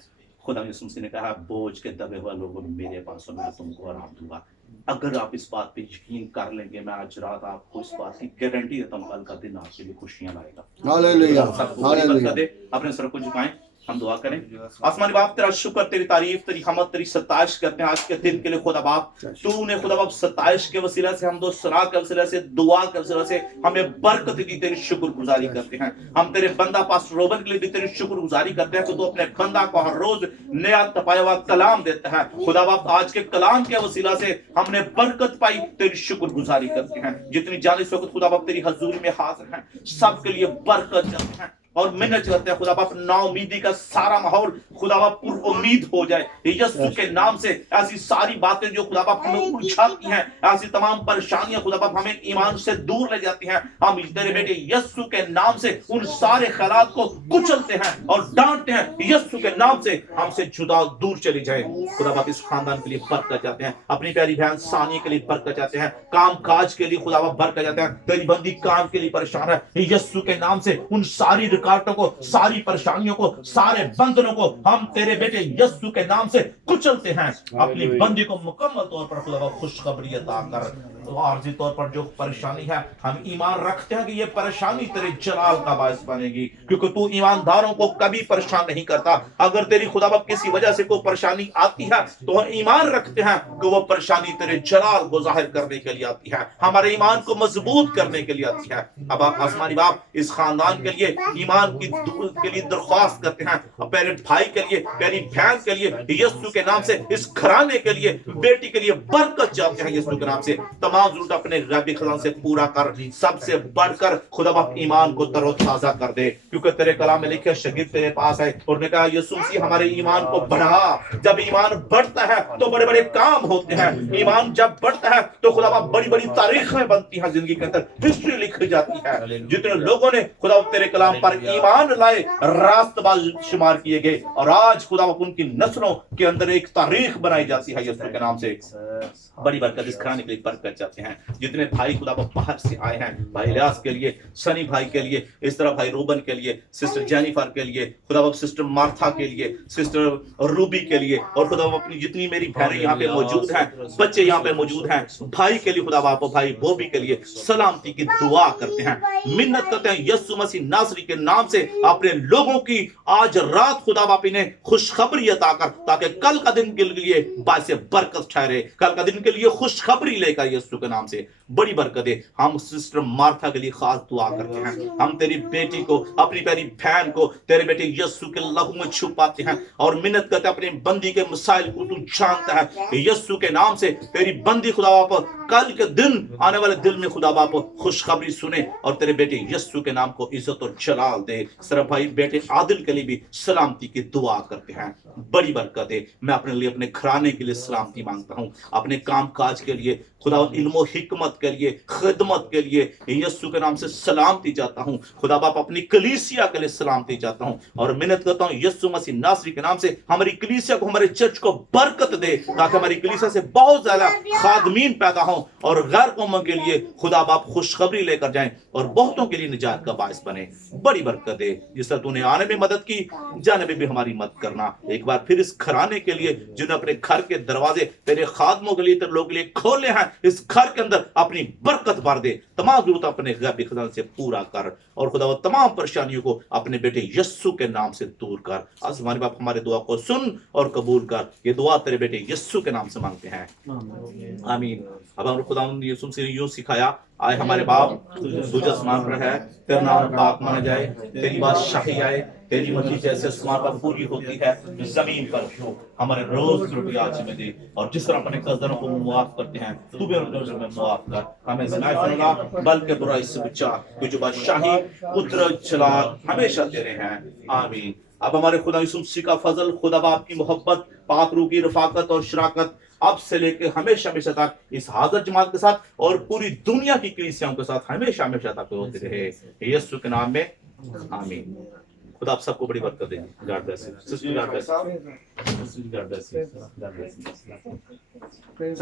खुदा यीशु मसीह ने कहा, बोझ के दबे हुए लोगों मेरे पास मैं तुमको आराम दूंगा। अगर आप इस बात पे यकीन कर लेंगे, मैं आज रात आपको इस बात की गारंटी देता हूँ, कल का दिन आपके लिए खुशियां लाएगा। हालेलुया, सबको हालेलुया। दे, अपने सर को झुकाएं, हम दुआ करें। आसमानी बाप, तेरा शुक्र, तेरी तारीफ, तेरी हमद, तेरी सताइश करते हैं आज के दिन के लिए। खुदा बाप, तूने खुदा बाप सताइश के वसीला से, हम दो सराह के वसीला से, दुआ के वसीला से हमें बरकत दी, तेरी शुक्रगुजारी करते हैं। हम तेरे बंदा पास्टर रोबन के लिए भी तेरी शुक्रगुजारी करते हैं कि तू अपने बंदा को हर रोज नया तपाया हुआ कलाम देता है। खुदा बाप, आज के कलाम के वसीला से हमने बरकत पाई, तेरी शुक्रगुजारी करते हैं। जितनी जाने इस वक्त खुदा बाप तेरी हजूरी में हाजिर हैं, सबके लिए बरकत चाहते हैं और मिन्नत करते हैं। खुदा बाप, नाउमीदी का सारा माहौल खुदा बाप पुर उम्मीद हो जाए यीशु के नाम से। ऐसी सारी बातें जो खुदा बाप हमें उलझाती हैं, ऐसी तमाम परेशानियां खुदा बाप हमें ईमान से दूर ले जाती हैं, हम तेरे बेटे यीशु के नाम से उन सारे ख्यालात को कुचलते हैं और डांटते हैं। यीशु के नाम से हमसे जुदा दूर चली जाए। खुदा बाप, इस खानदान के लिए बरकत चाहते हैं, अपनी प्यारी बहन सानिया के लिए बरकत चाहते हैं, काम काज के लिए खुदा बाप बरकत चाहते हैं। तेरी बंदी काम के लिए परेशान है, यीशु के नाम से उन सारी रुकावटों को, सारी परेशानियों को, सारे बंधनों को हम तेरे बेटे यीशु के नाम से कुचलते हैं। अपनी बंदी को मुकम्मल तौर पर खुदा खुशखबरी अता कर। तो आर्जी तौर पर जो परेशानी है, हम ईमान रखते हैं कि ये परेशानी तेरे जलाल का बायस बनेगी, क्योंकि तू ईमानदारों को कभी परेशान नहीं करता। अगर तेरी खुदा बाप किसी वजह से कोई परेशानी आती है तो हम ईमान रखते हैं कि वो परेशानी तेरे जलाल को जाहिर करने के लिए आती है, हमारे ईमान को मजबूत करने के लिए आती है। अब आसमानी बाप, इस खानदान के लिए ईमान की के लिए दरख्वास्त करते हैं, प्यारे भाई के लिए, प्यारी बहन के लिए, यीशु के नाम से, इस घराने के लिए, बेटी के लिए बरकत चाहते हैं यीशु के नाम से। तमाम जरूरत अपने रब्बी खजाने से पूरा कर, सबसे बढ़कर खुदा बाप ईमान को तरोताजा कर दे, क्योंकि तेरे कलाम में लिखे शगीर तेरे पास है और ने कहा यीशु मसीह हमारे ईमान को बढ़ा। जब ईमान बढ़ता है तो बड़े बड़े काम होते हैं, ईमान जब बढ़ता है तो खुदा बाप बड़ी बड़ी तारीखें बनती हैं, जिंदगी के अंदर हिस्ट्री लिखी जाती है। जितने लोगों ने खुदा तेरे कलाम पर ईमान लाए, रास्तबाज शुमार किए गए, और आज खुदा बाप उनकी नस्लों के अंदर एक तारीख बनाई जाती है यीशु के नाम से। बड़ी बरकत इस घराने के लिए बरकत चाहते हैं। जितने भाई खुदा बाप बाहर से आए हैं, भाई इलियास के लिए, सनी भाई के लिए, इस तरह भाई रोबन के लिए, सिस्टर जेनिफर के लिए, खुदा बाप सिस्टर मार्था के लिए, सिस्टर रूबी के लिए, और खुदा बाप अपनी जितनी मेरी बहनें यहाँ पे मौजूद हैं, बच्चे यहाँ पे मौजूद हैं, भाई के लिए खुदा बाप, भाई बॉबी के लिए सलामती की दुआ करते हैं, मिन्नत करते हैं यीशु मसीह नासरी के नाम से अपने लोगों की आज रात खुदा बाप इन्हें खुशखबरी अता कर, ताकि कल का दिन के लिए बायस बरकत ठहरे, कल का दिन के लिए खुशखबरी लेकर यीशु के नाम से बड़ी बरकत है। हम सिस्टर मार्था के लिए खास दुआ करते हैं, हम तेरी बेटी को, अपनी प्यारी बहन को तेरे बेटे यीशु के लहू में छुपाते हैं और मिन्नत करते हैं, अपनी बंदी के मसाइल को तू जानता है यीशु के नाम से। तेरी बंदी खुदा बाप कल के दिन, आने वाले दिन में खुदा बाप खुशखबरी सुने और तेरे बेटे यीशु के नाम को इज्जत और जलाल दे। सिर्फ भाई बेटे आदिल के लिए भी सलामती की दुआ करते हैं, बड़ी बरकत है। मैं अपने लिए, अपने घराने के लिए सलामती मांगता हूँ, अपने काम काज के लिए खुदा इल्म हिकमत के लिए, खिदमत के लिए यीशु के नाम से सलामती चाहता हूँ। खुदा बाप अपनी कलीसिया के लिए सलामती चाहता हूँ और मिन्नत करता हूँ यीशु मसीह नासरी के नाम से हमारी कलीसिया को, हमारे चर्च को बरकत दे, ताकि हमारी कलीसिया से बहुत ज्यादा खादमीन पैदा हो और गैर कौमों के लिए खुदा बाप खुशखबरी लेकर जाएं और बहुतों के लिए निजात का बायस बने। बड़ी बरकत दे, जिस तरह तूने आने में मदद की, जाने में भी हमारी मदद करना। एक बार फिर इस घराने के लिए जिन्होंने अपने घर के दरवाजे तेरे खादमों के लिए, तेरे लोगों के लिए खोले हैं, इस घर के अंदर अपनी बरकत भर दे, तमाम जरूरत अपने गैबी खजाने से पूरा कर और खुदा वो तमाम परेशानियों को अपने बेटे यीशु के नाम से दूर कर। आज हमारे बाप हमारे दुआ को सुन और कबूल कर। ये दुआ तेरे बेटे यीशु के नाम से मांगते हैं, आमीन। अब हम खुदा यीशु से यूं सिखाया, आए हमारे बाप तू जो आसमान पर है, तेरा नाम पाक माना जाए, तेरी बादशाही आए, तेरी मर्जी जैसे आसमान पर पूरी होती है जमीन पर हो। हमारे रोज रोटी आज में दे, और जिस तरह अपने कर्जदारों को मुआफ करते हैं तू भी हमें मुआफ कर, हमें ज़िनाई फरमा बल्कि बुराई से बचा, तू जो बादशाही कुदरत जलाल हमेशा तेरे हैं, आमीन। अब हमारे खुदा यीशु मसीह का फजल, खुदा बाप की मोहब्बत, पाक रूह की रफाकत और शराकत अब से लेकर हमेशा हमेशा तक इस हाजर जमात के साथ और पूरी दुनिया की कलीसियाओं के साथ हमेशा हमेशा तक होते रहे, यीशु के नाम में आमीन। खुदा आप सबको बड़ी बरकत दे। God bless you sister, God bless you, God bless you, God bless you.